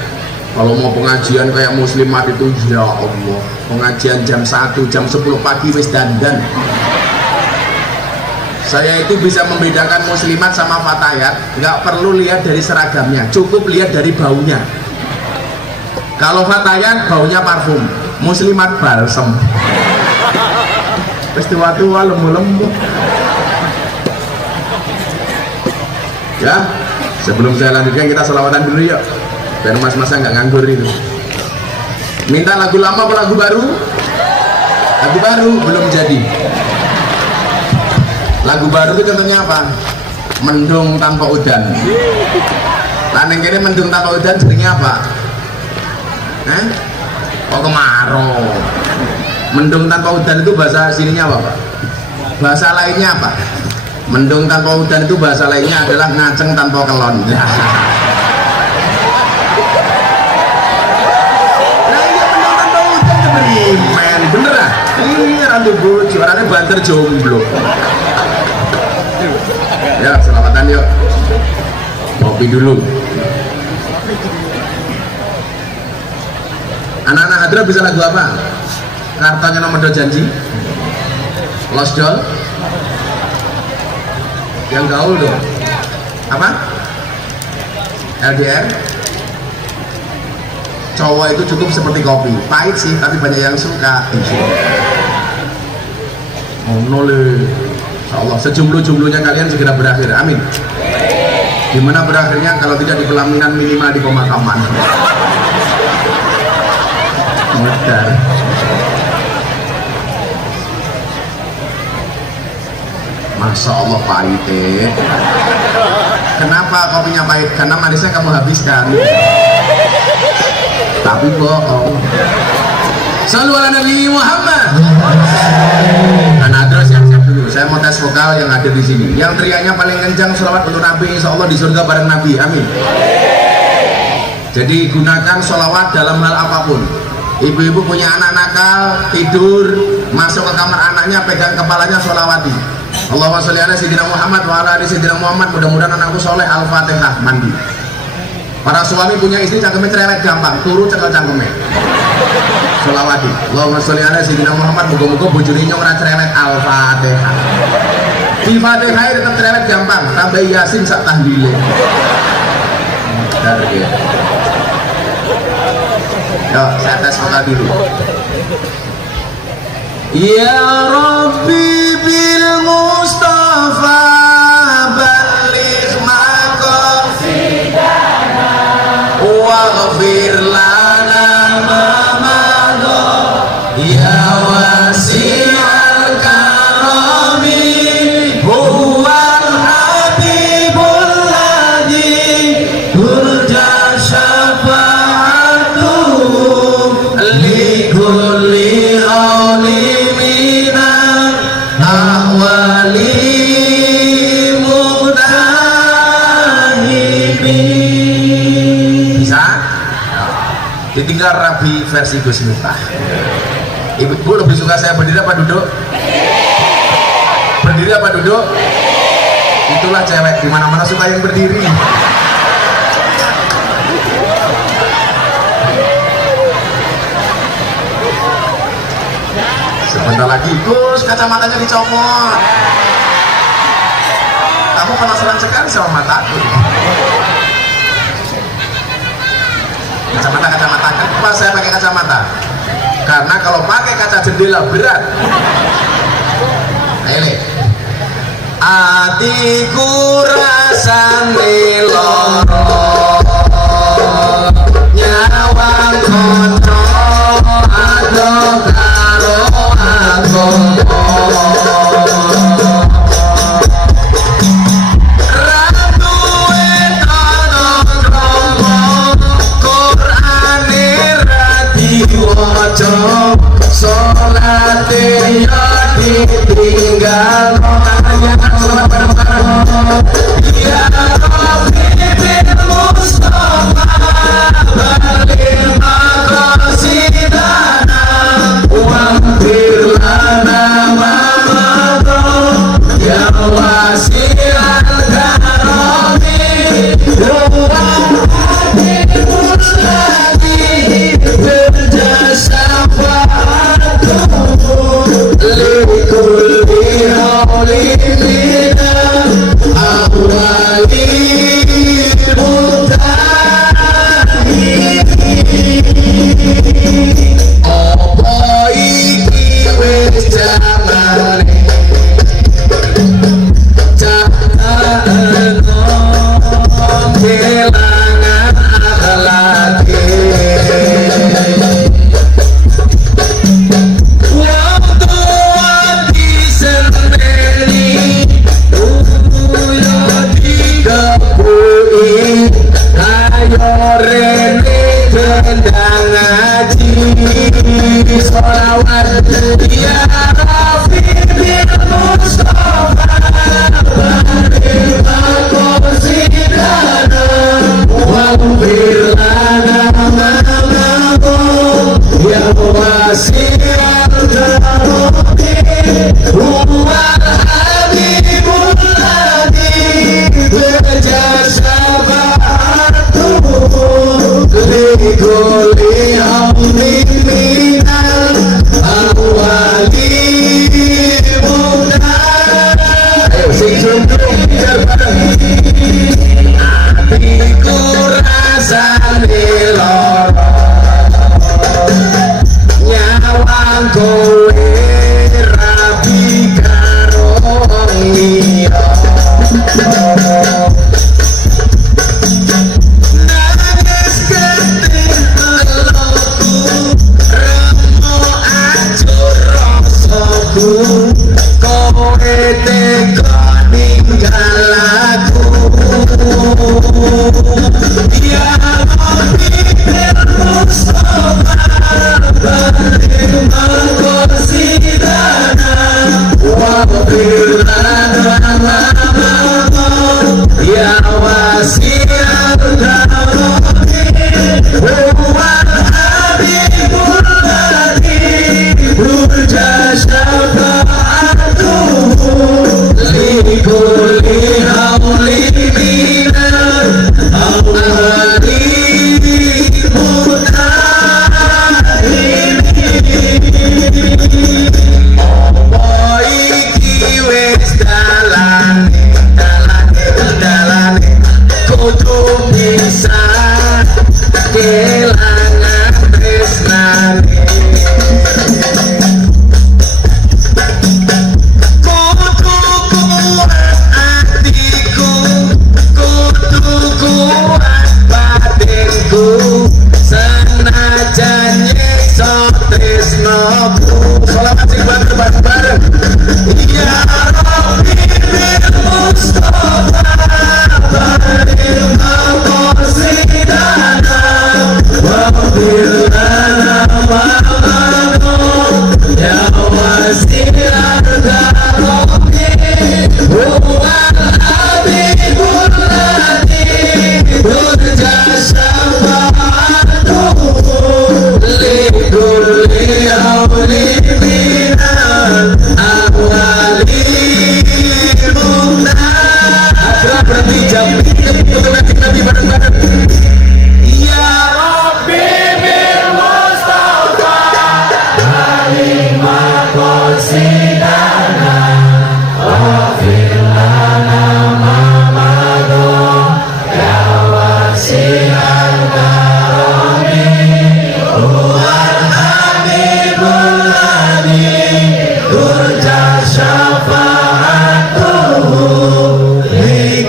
Kalau mau pengajian kayak muslimat itu, ya Allah, pengajian jam 1, jam 10 pagi wis dandan. Saya itu bisa membedakan muslimat sama fatayat, nggak perlu lihat dari seragamnya, cukup lihat dari baunya. Kalau fatayat baunya parfum, muslimat balsem. Wis tua-tua lemu-lemu. Ya, sebelum saya lanjutkan kita selawatan dulu yuk, biar mas-masnya nggak nganggur itu. Minta lagu lama atau lagu baru? Lagu baru belum jadi. Lagu baru itu contohnya apa? Mendung tanpa udan. Laneng kene mendung tanpa udan jadinya apa? Oh, kemarau. Mendung tanpa udan itu bahasa sininya apa, Pak? Bahasa lainnya apa? Mendung tanpa udan itu bahasa lainnya adalah ngaceng tanpa kelon. Nah iya, mendung tanpa udan itu beriman, bener ah? Ini rantu bojo, orangnya banter jomblo. Ya, selamatan yuk. Ngopi dulu. Anak-anak hadra bisa lagu apa? Kartanya nomor 2 janji, Lost Doll, yang gaul dong. Apa? LDR. Cowok itu cukup seperti kopi, pahit sih tapi banyak yang suka. Oh nole, Allah sejumlah-jumlahnya kalian segera berakhir, amin. Gimana berakhirnya kalau tidak di pelaminan, minimal di pemakaman. Modar. Masya Allah pahit. Kenapa kopinya pahit? Karena manisnya kamu habiskan. Tapi bohong. Shallu ala Nabi Muhammad. Nah, terus siap-siap dulu. Saya mau tes vokal yang ada di sini. Yang teriaknya paling kencang sholawat untuk Nabi, insya Allah di surga bareng Nabi. Amin. Jadi gunakan sholawat dalam hal apapun. Ibu-ibu punya anak nakal, tidur, masuk ke kamar anaknya, pegang kepalanya, sholawati. Allahumma sholli ala sayyidina Muhammad wa ala ali sayyidina Muhammad. Mudah-mudahan anakku soleh. Al-Fatihah, mandi. Para suami punya istri cangkeme cerewet gampang, turu cekel cangkeme. Sholawati. Allahumma sholli ala sayyidina Muhammad. Muga-muga bojone nyong ora cerewet. Al-Fatihah. Di Fatihah tetap cerewet gampang, tambah Yasin sak tahlile. Bentar ya. Yo, saya tes vokal dulu. Ya Rabbi bil Mustafa baligh maqasidana waghfir lana ma madha ya wasi'al karami huwal ditinggal Rabi versi Gus Miftah. Ibu lebih suka saya berdiri apa duduk? Berdiri apa duduk? Itulah cewek, dimana-mana suka yang berdiri. Sebentar lagi, Gus, kacamatanya dicopot. Kamu penasaran sekali sama mataku. Kacamata, kenapa saya pakai kacamata? Karena kalau pakai kaca jendela berat. Ayo nih. Atiku rasane loro, nyawang koco ado karo agama. Salate ya ditinggal ya Rabbi bil Mustafa baligh maqasidana waghfir lana ma madha ya wasi'al karami Aku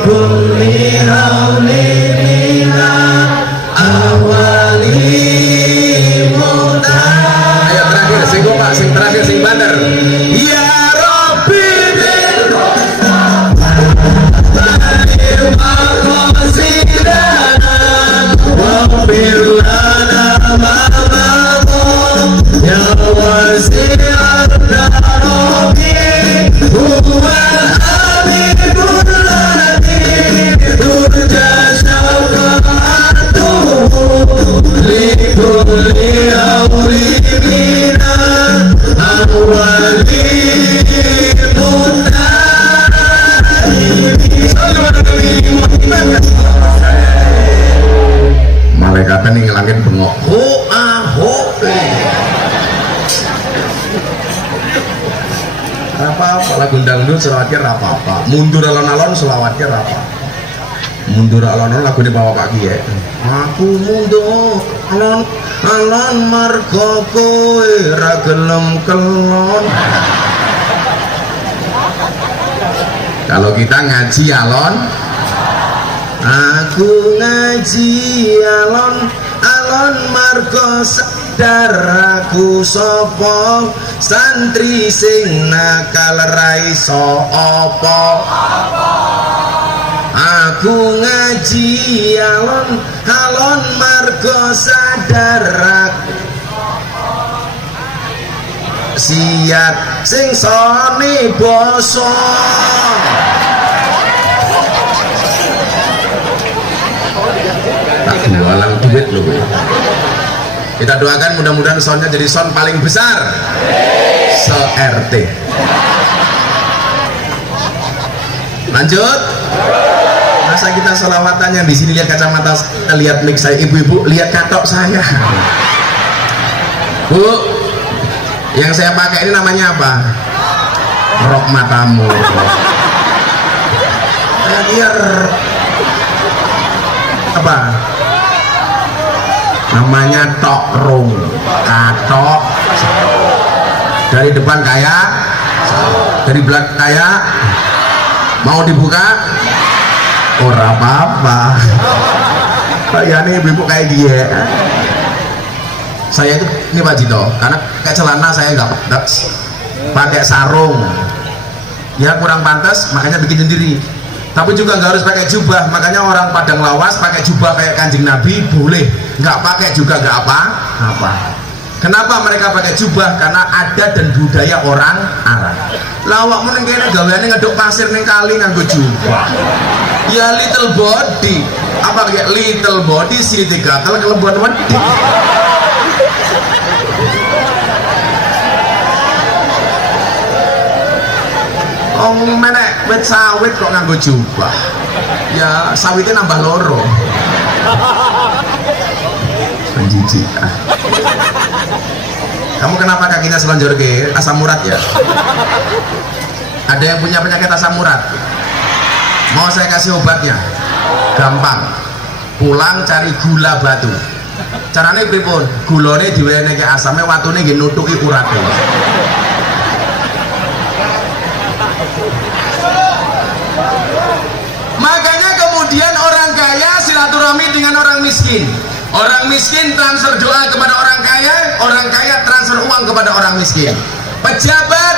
kulli hauli minal awali muta. Ayo terakhir sing kompak, sing terakhir sing banter. Ya Rabbi bil maqasidana wa bil lana ma ya wasi'at rabbi huwa al-hamidul ladzi turja syafa'atuhu li kulli awli minal awwali malaikatnya nih ngilangin bengok apa lagu dangdut selawatnya apa-apa, mundur alon-alon selawatnya apa, mundur alon-alon lagu ini bawa kaki ya, aku mundur alon-alon mergo kowe ra gelem kelon. Kalau kita ngaji alon, aku ngaji alon margo sadar aku sapa santri sing nakal ra iso apa. Aku ngaji alon margo sadar aku siat sing sone basa. Jualan duit loh. Kita doakan mudah-mudahan soundnya jadi sound paling besar se-RT. Lanjut. Masa kita selawatannya di sini lihat kacamata, lihat mic saya, ibu-ibu lihat katok saya. Bu, yang saya pakai ini namanya apa? Rok matamu. Biar apa? Namanya tok rung, katok. Dari depan kayak, dari belakang kayak. Mau dibuka? Ora apa-apa. Kayaknya ibu-ibu kayak dia. Saya itu ini Pak Jito, karena kayak celana saya nggak pakai sarung, ya kurang pantas, makanya bikin sendiri. Tapi juga nggak harus pakai jubah, makanya orang Padang Lawas pakai jubah kayak Kanjeng Nabi boleh, nggak pakai juga nggak apa-apa. Kenapa mereka pakai jubah? Karena adat dan budaya orang Arab. Lawak meneng kene gaweane ngeduk pasir ning kali nganggo jubah. Ya little body, apa kayak little body sih digatel kelembon wedi. Oh menek wit sawit kok nganggo jubah. Ya sawitnya nambah loro. Penjijik. Kamu kenapa kakinya selonjor ke asam urat ya? Ada yang punya penyakit asam urat? Mau saya kasih obatnya? Gampang. Pulang cari gula batu. Caranya pripun? Gulane diwene ke asamnya, watune nggih nutuki urate. Makanya kemudian orang kaya silaturahmi dengan orang miskin. Orang miskin transfer doa kepada orang kaya transfer uang kepada orang miskin. Pejabat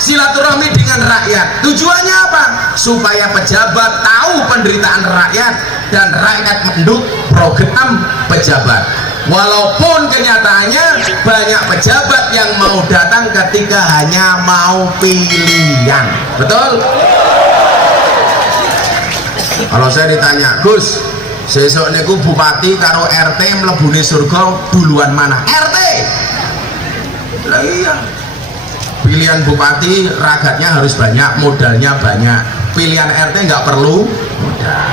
silaturahmi dengan rakyat. Tujuannya apa? Supaya pejabat tahu penderitaan rakyat dan rakyat mendukung program pejabat. Walaupun kenyataannya banyak pejabat yang mau datang ketika hanya mau pilihan. Betul? Kalau saya ditanya, Gus, sesuk niku bupati karo RT mlebune surga duluan mana? RT. Lah iya. Pilihan bupati ragatnya harus banyak, modalnya banyak. Pilihan RT nggak perlu modal.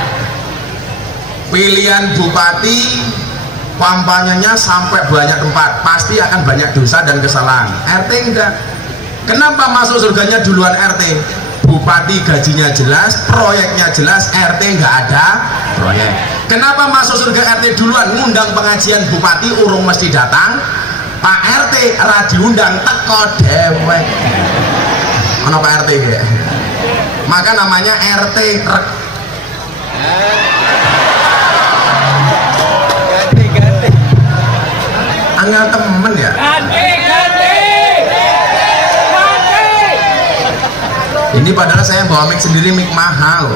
Pilihan bupati kampanyenya sampai banyak tempat, pasti akan banyak dosa dan kesalahan. RT enggak. Kenapa masuk surganya duluan RT? Bupati gajinya jelas, proyeknya jelas, RT nggak ada proyek. Kenapa masuk surga RT duluan? Ngundang pengajian bupati urung mesti datang, Pak RT ra diundang teko dewek. Ana Pak RT ya. Maka namanya RT Angel temen ya. Ini padahal saya bawa mic sendiri, mic mahal.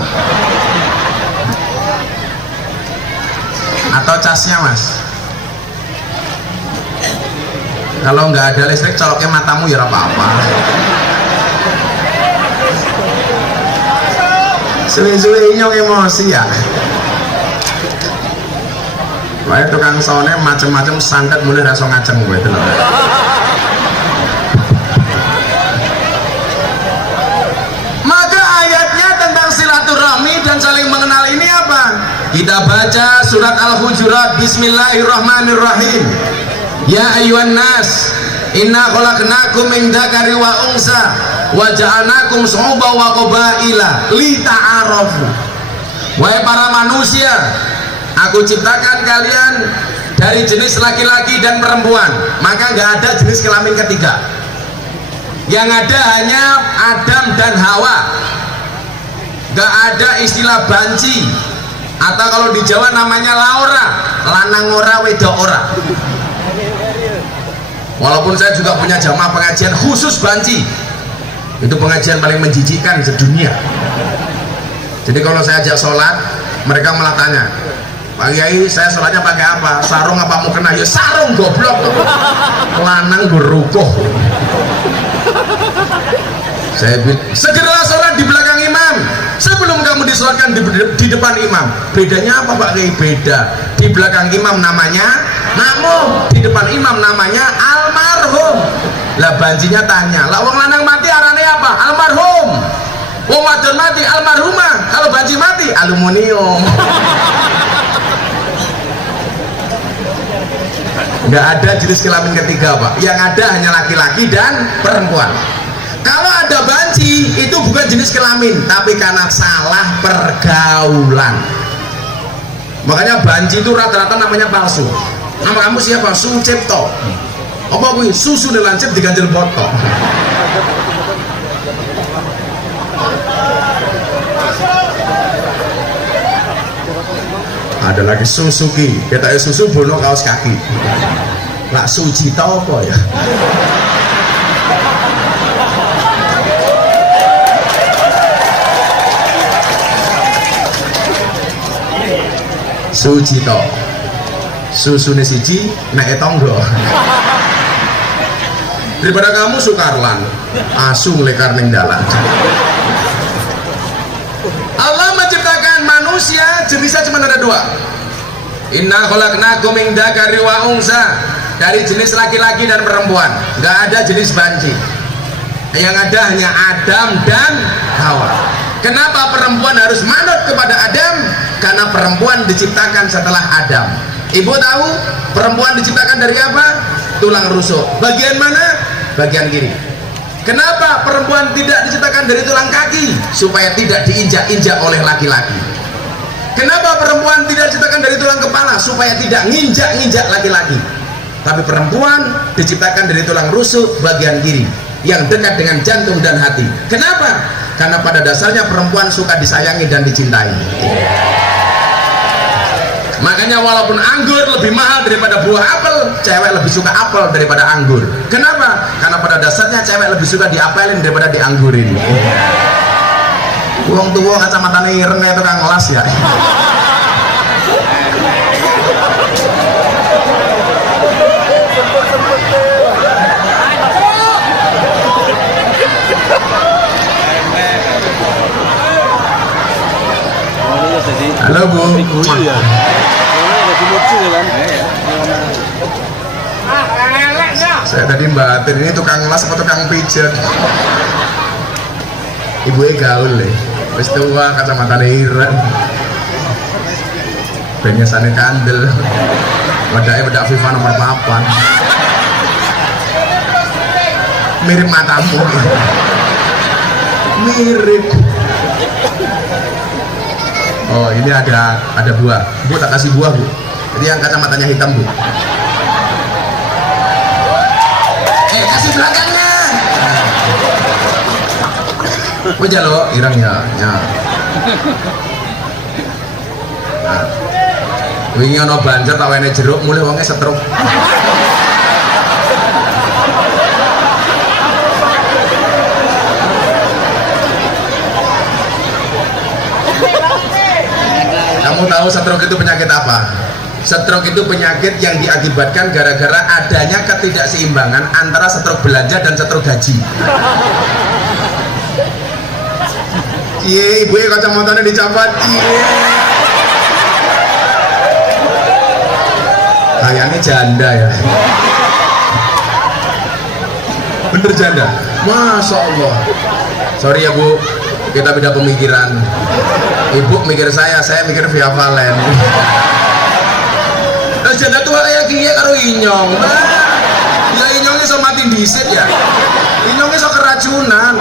Atau casnya mas? Kalau nggak ada listrik coloknya matamu ya apa-apa. Suwe-suwe nyong emosi ya. Wah tukang soundnya macem-macem santet mulai rasa ngaceng gue itu loh. Maka ayatnya tentang silaturahmi dan saling mengenal ini apa? Kita baca surat Al-Hujurat. Bismillahirrahmanirrahim. Ya ayyuhan nas, inna khalaqnakum min dzakari wa unsa wa ja'alnakum syu'uban wa qabaila lita'arafu. Wahai para manusia, aku ciptakan kalian dari jenis laki-laki dan perempuan, maka nggak ada jenis kelamin ketiga. Yang ada hanya Adam dan Hawa. Nggak ada istilah banci, atau kalau di Jawa namanya laura, lanang ora wedok ora. Walaupun saya juga punya jamaah pengajian khusus banci, itu pengajian paling menjijikan sedunia. Jadi kalau saya ajak sholat, mereka malah tanya, Pak Kiai, saya sholatnya pakai apa? Sarung apa mau kena? Ya sarung goblok. Lanang berukuh. Saya bilang, segera sholat di belakang imam sebelum kamu disolatkan di depan imam. Bedanya apa Pak Kiai? Beda. Di belakang imam namanya makmum, di depan imam namanya almarhum. Lah bancinya tanya, lah wong lanang mati arane apa? Almarhum. Wong wadon mati almarhumah. Kalau banci mati aluminium. Nggak ada jenis kelamin ketiga Pak. Yang ada hanya laki-laki dan perempuan. Kalau ada banci itu bukan jenis kelamin, tapi karena salah pergaulan. Makanya banci itu rata-rata namanya palsu. Nama kamu siapa? Sucipto. Apa kuwi? Susu nelancip diganjel botok. Ada lagi Suzuki, kita susu bono kaos kaki. Lah Sujito apa ya? Sujito, susune siji nek tonggo. Daripada kamu Sukarlan, asu lekar ning dalan. Allah menciptakan manusia jenisnya cuma ada dua. Inna khalaqnakum min dzakari wa unsa, dari jenis laki-laki dan perempuan. Nggak ada jenis banci. Yang ada hanya Adam dan Hawa. Kenapa perempuan harus manut kepada Adam? Karena perempuan diciptakan setelah Adam. Ibu tahu perempuan diciptakan dari apa? Tulang rusuk. Bagian mana? Bagian kiri. Kenapa perempuan tidak diciptakan dari tulang kaki? Supaya tidak diinjak-injak oleh laki-laki. Kenapa perempuan tidak diciptakan dari tulang kepala? Supaya tidak nginjak-nginjak laki-laki. Tapi perempuan diciptakan dari tulang rusuk bagian kiri, yang dekat dengan jantung dan hati. Kenapa? Karena pada dasarnya perempuan suka disayangi dan dicintai. Makanya walaupun anggur lebih mahal daripada buah apel, cewek lebih suka apel daripada anggur. Kenapa? Karena pada dasarnya cewek lebih suka diapelin daripada dianggurin. Wong tua kacamata ireng itu kang ngelas ya. Halo Bu. Saya tadi Mbak Atin ini tukang las atau tukang pijat? Ibu gaul deh, wis tua kacamata ireng, penyesane kandel, wadahnya bedak FIFA nomor 8, mirip matamu, mirip. Oh ini ada buah, Bu tak kasih buah Bu. Jadi yang kacamatanya hitam Bu. Kasih belakangnya. Oh jalo irang ya. Nah, wingi ana banjir tak wene jeruk mulai wonge setruk. Kamu tahu stroke itu penyakit apa? Stroke itu penyakit yang diakibatkan gara-gara adanya ketidakseimbangan antara stroke belanja dan stroke gaji. Iye, ibu kacamatanya dicopot. Iye. Kayaknya janda ya. Bener janda? Masya Allah. Sorry ya Bu, kita beda pemikiran. Ibu mikir saya mikir via Valen. Nah, janda tua kayak gini karo inyong. Nah, ya inyongnya so mati disit ya. Inyongnya so keracunan.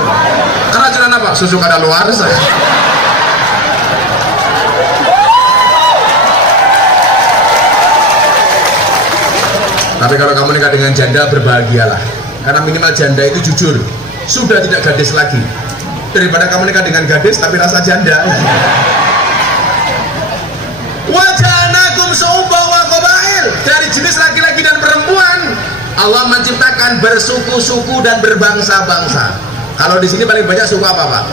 Keracunan apa? Susu kadaluarsa. Tapi kalau kamu nikah dengan janda, berbahagialah. Karena minimal janda itu jujur, sudah tidak gadis lagi. Daripada kamu nikah dengan gadis tapi rasa janda. Wajanakum su'uba wa qabail, dari jenis laki-laki dan perempuan Allah menciptakan bersuku-suku dan berbangsa-bangsa. Kalau di sini paling banyak suku apa Pak?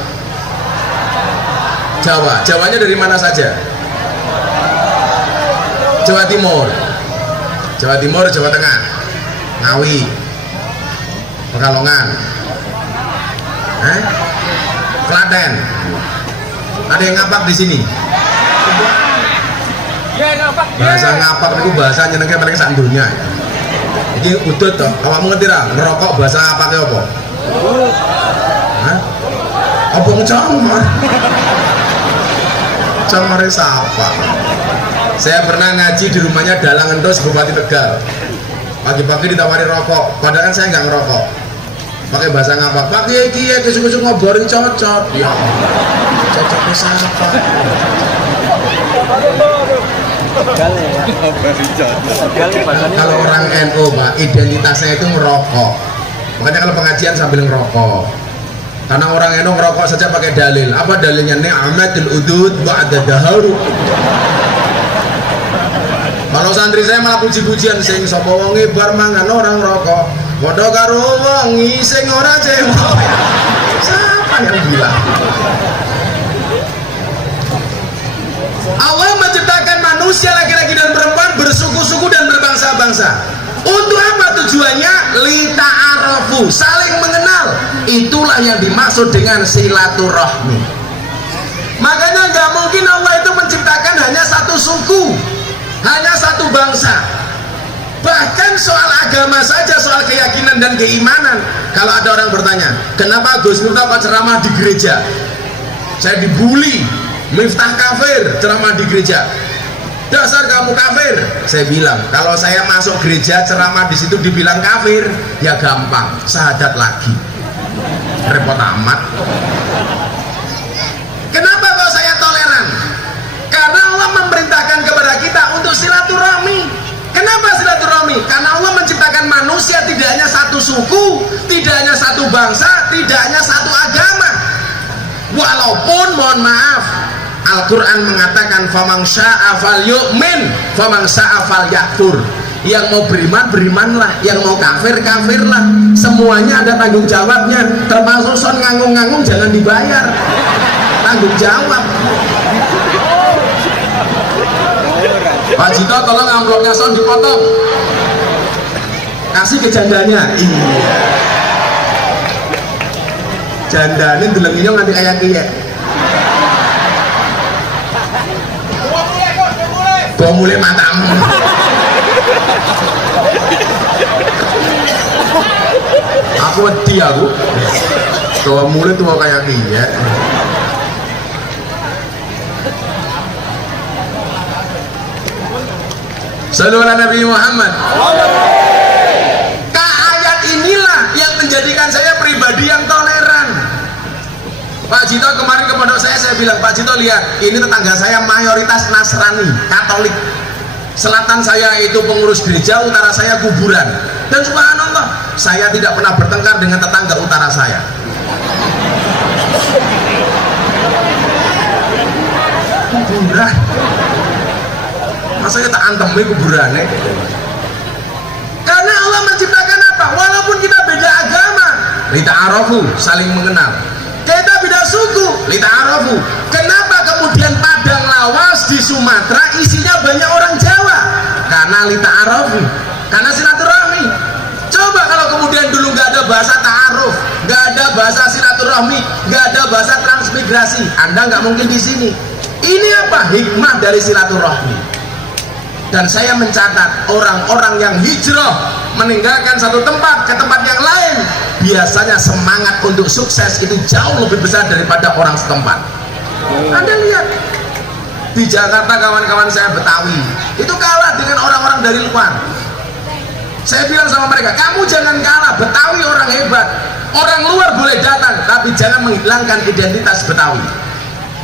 Jawa. Jawanya dari mana saja? Jawa Timur, Jawa Timur, Jawa Tengah, Ngawi, Pekalongan, Klaten. Ada yang ngapak di sini? Bahasa ngapak itu bahasa nyenengke paling sak dunia. Iki udut toh. Awakmu ngerti ra? Ngerokok bahasa ngapake apa? Hah? Apa ngecamar? Camare sapa? Saya pernah ngaji di rumahnya Dalang Entos Bupati Tegal. Pagi-pagi ditawari rokok, padahal kan saya nggak ngerokok. Pakai bahasa ngapak, Pak Kiai kesuk-kesuk ngoborin cocok. Ya, cocok bisa apa? Kalau orang NU Pak, identitasnya itu merokok. Makanya kalau pengajian sambil ngerokok. Karena orang NU ngerokok saja pakai dalil. Apa dalilnya? Ni'matul udud ba'da daharu. Kalau santri saya malah puji-pujian sing sapa wonge bar mangan orang rokok. Padha karo wong sing ora cewek. Siapa yang bilang? Allah menciptakan manusia laki-laki dan perempuan bersuku-suku dan berbangsa-bangsa. Untuk apa tujuannya? Lita'arafu, saling mengenal. Itulah yang dimaksud dengan silaturahmi. Makanya nggak mungkin Allah itu menciptakan hanya satu suku, hanya satu bangsa. Bahkan soal agama saja, soal keyakinan dan keimanan. Kalau ada orang bertanya, kenapa Gus Miftah kok ceramah di gereja? Saya dibully, Miftah kafir ceramah di gereja. Dasar kamu kafir. Saya bilang, kalau saya masuk gereja ceramah di situ dibilang kafir, ya gampang, syahadat lagi. Repot amat. Kenapa kok saya toleran? Karena Allah memerintahkan kepada kita untuk silaturahmi. Kenapa silaturahmi? Karena Allah menciptakan manusia tidak hanya satu suku, tidak hanya satu bangsa, tidak hanya satu agama. Walaupun mohon maaf, Al-Quran mengatakan faman sya'a falyu'min faman sya'a falyakfur. Yang mau beriman, berimanlah. Yang mau kafir, kafirlah. Semuanya ada tanggung jawabnya. Termasuk son nganggung-nganggung jangan dibayar. Tanggung jawab. Pak Jito tolong amplopnya son dipotong. Kasih ke jandanya. Iya. Jandanya delenginya nanti kayak kiye. Gua mulai matamu. Aku wedi aku. Gua mulai tuh kayak kiye. Sallallahu alaihi Nabi Muhammad. Ayat inilah yang menjadikan saya pribadi yang toleran. Pak Jito kemarin ke pondok saya bilang, Pak Jito lihat, ini tetangga saya mayoritas Nasrani, Katolik. Selatan saya itu pengurus gereja, utara saya kuburan. Dan subhanallah, saya tidak pernah bertengkar dengan tetangga utara saya. Kuburan. masa kita antemi kuburannya. Karena Allah menciptakan apa? Walaupun kita beda agama, lita'arafu, saling mengenal. Kita beda suku, lita'arafu. Kenapa kemudian Padang Lawas di Sumatera isinya banyak orang Jawa? Karena lita'arafu, karena silaturahmi. Coba kalau kemudian dulu nggak ada bahasa ta'aruf, nggak ada bahasa silaturahmi, nggak ada bahasa transmigrasi, Anda nggak mungkin di sini. Ini apa? Hikmah dari silaturahmi. Dan saya mencatat orang-orang yang hijrah meninggalkan satu tempat ke tempat yang lain, biasanya semangat untuk sukses itu jauh lebih besar daripada orang setempat. Anda lihat di Jakarta, kawan-kawan saya Betawi itu kalah dengan orang-orang dari luar. Saya bilang sama mereka, kamu jangan kalah, Betawi orang hebat. Orang luar boleh datang, tapi jangan menghilangkan identitas Betawi.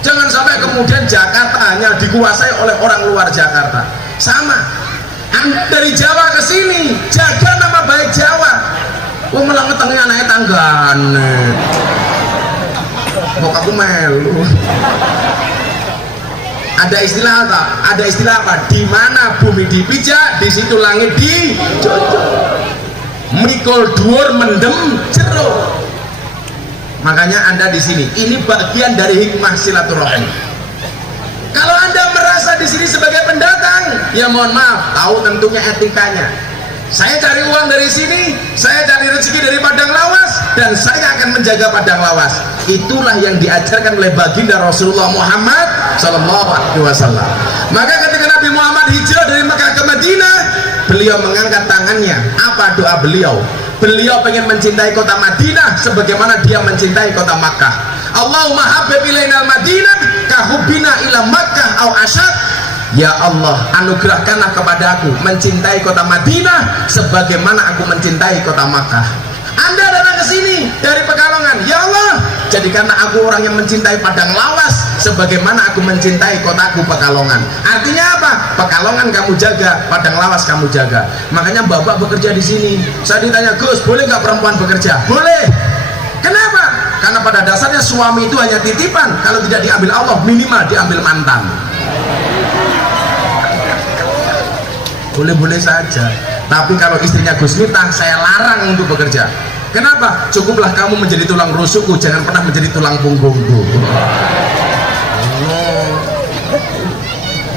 Jangan sampai kemudian Jakarta hanya dikuasai oleh orang luar Jakarta. Sama, dari Jawa ke sini, jaga nama baik Jawa. Oh malah ngetengnya naik tanggane. Kok aku melu. Ada istilah apa? Ada istilah apa? Di mana bumi dipijak, di situ langit dijojok. Mikul dhuwur mendem jero. Makanya Anda di sini. Ini bagian dari hikmah silaturahmi. Kalau Anda merasa di sini sebagai pendatang, ya mohon maaf, tahu tentunya etikanya. Saya cari uang dari sini, saya cari rezeki dari Padang Lawas, dan saya akan menjaga Padang Lawas. Itulah yang diajarkan oleh baginda Rasulullah Muhammad SAW. Maka ketika Nabi Muhammad hijrah dari Mekah ke Madinah, beliau mengangkat tangannya. Apa doa beliau? Beliau pengen mencintai kota Madinah sebagaimana dia mencintai kota Makkah. Allahumma habib ilainal Madinah kahubina ila Makkah au asyad. Ya Allah, anugerahkanlah kepada aku mencintai kota Madinah sebagaimana aku mencintai kota Makkah. Anda datang ke sini dari Pekalongan, ya Allah, jadikanlah aku orang yang mencintai Padang Lawas sebagaimana aku mencintai kotaku Pekalongan. Artinya apa? Pekalongan kamu jaga, Padang Lawas kamu jaga. Makanya bapak bekerja di sini. Saya ditanya, Gus, boleh nggak perempuan bekerja? Boleh. Kenapa? Karena pada dasarnya suami itu hanya titipan. Kalau tidak diambil Allah, minimal diambil mantan. Boleh-boleh saja. Tapi kalau istrinya Gus Miftah, saya larang untuk bekerja. Kenapa? Cukuplah kamu menjadi tulang rusukku, jangan pernah menjadi tulang punggungku.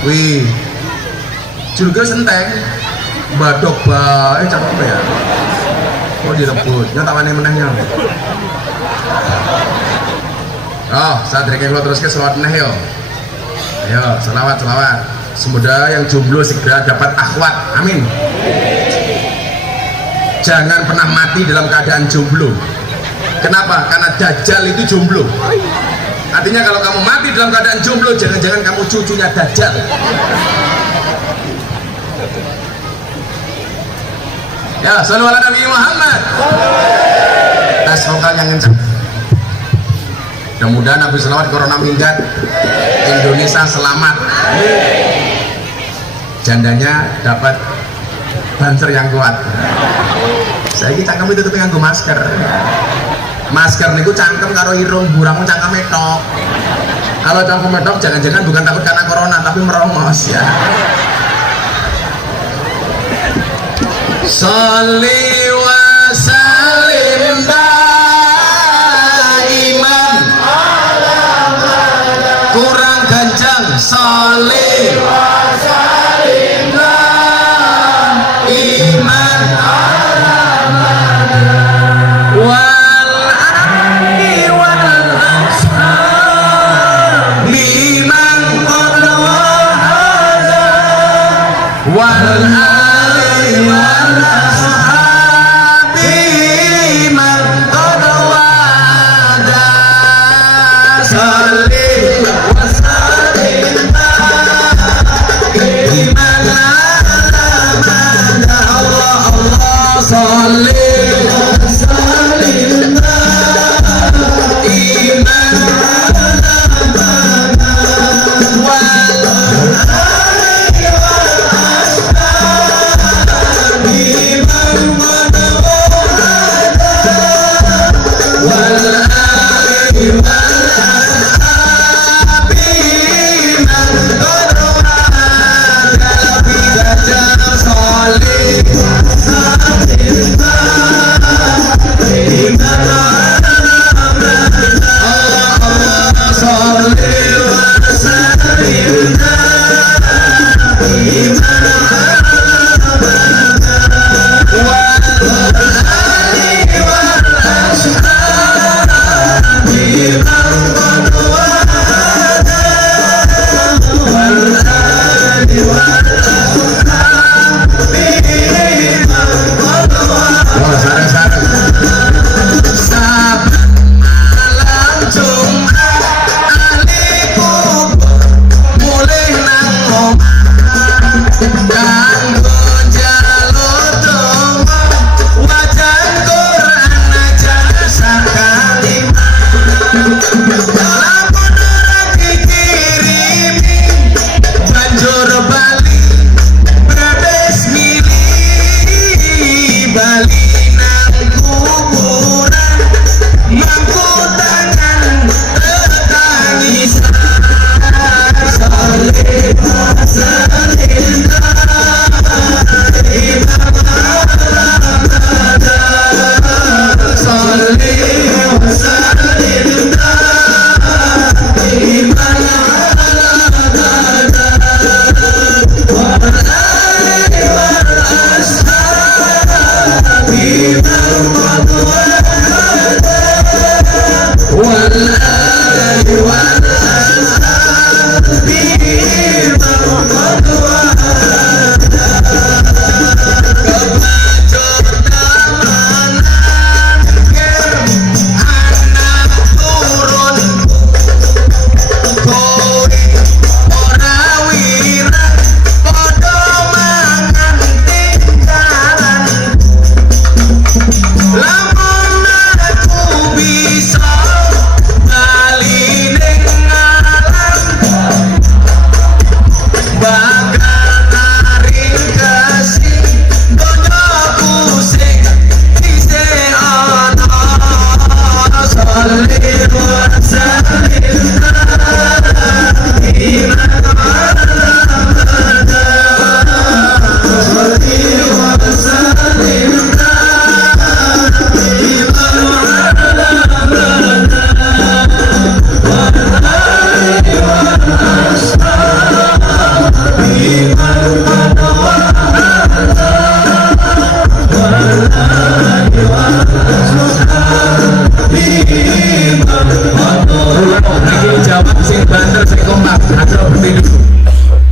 Wih, juga senteng, badok bae cakep ya. Oh direbut, nyatawane menehnya. Oh, saat rekeng lo terus ke selawat meneh yo. Ayo, selawat. Semoga yang jomblo segera dapat akhwat. Amin. Jangan pernah mati dalam keadaan jomblo. Kenapa? Karena Dajjal itu jomblo. Artinya kalau kamu mati dalam keadaan jomblo, jangan-jangan kamu cucunya Dajjal. Ya, shallu ala Nabi Muhammad. Tes vokal yang kencang. Mudah-mudahan Nabi selawat corona minggat, Indonesia selamat. Jandanya dapat banser yang kuat. Saya ini cangkem itu nganggo masker. Masker niku cangkem karo irung, buramu cangkem tok. Kalau cangkem tok jangan-jangan bukan takut karena corona tapi merongos ya. Sholli wa sallim daiman kurang kencang. Sholli wa sallim daiman wal ali wal ashab liman qad wahada wal ali wal ashabi man qad wahada. Salli wa sallim daiman ala Allah Allah. Salli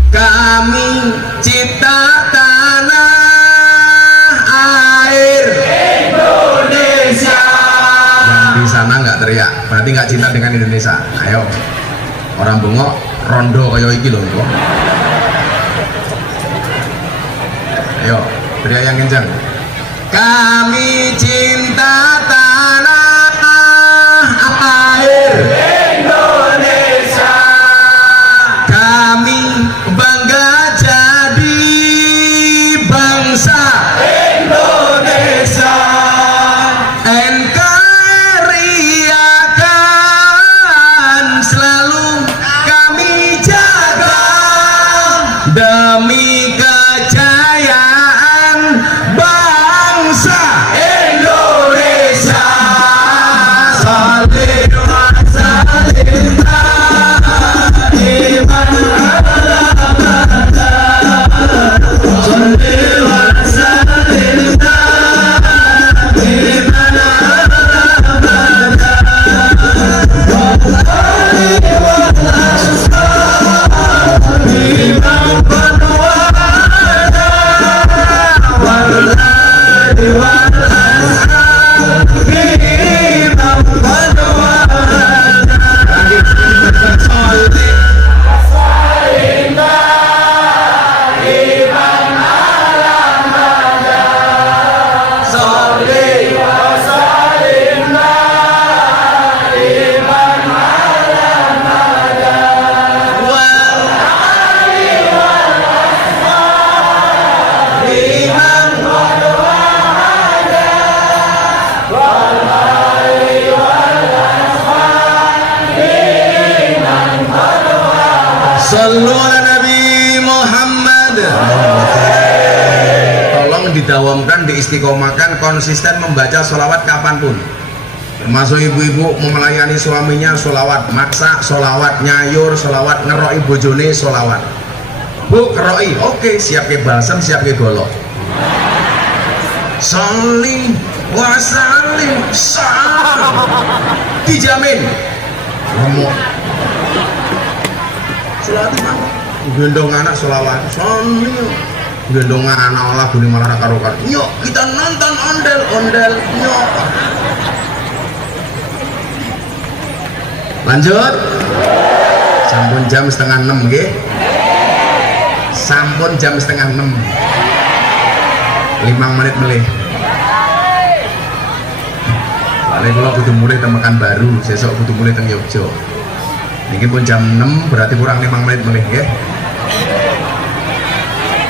Kami cinta tanah air Indonesia. Yang di sana nggak teriak, berarti nggak cinta dengan Indonesia. Ayo, orang bengok rondo kayak iki loh. Ayo, teriak yang kencang. Kami cinta tanah air Indonesia. Kami bangga jadi bangsa Indonesia. NKRI akan selalu kami jaga demi kejayaan bangsa Indonesia. Salim salim iman Sallu ala Nabi Muhammad. Tolong didawamkan, diistiqomahkan, konsisten membaca sholawat kapanpun. Termasuk ibu-ibu mau melayani suaminya sholawat, maksa sholawat, nyayur sholawat, ngeroi bojone sholawat. Bu keroi, oke, siap ke balsam, siap ke golok. Salim wasalim salam dijamin. Sholawat mana? Gendong anak sholawat. Salim gendong anak lagu ini malah karo-karo. Nyok kita nonton ondel-ondel nyok. Lanjut. Sampun jam setengah 6 nggih. Sampun jam setengah 6. 5 menit melih. Soalnya kalau kudu mulai temekan baru, sesok kudu mulai teng Yogyo. Ini pun jam 6 berarti kurang 5 menit melih ya.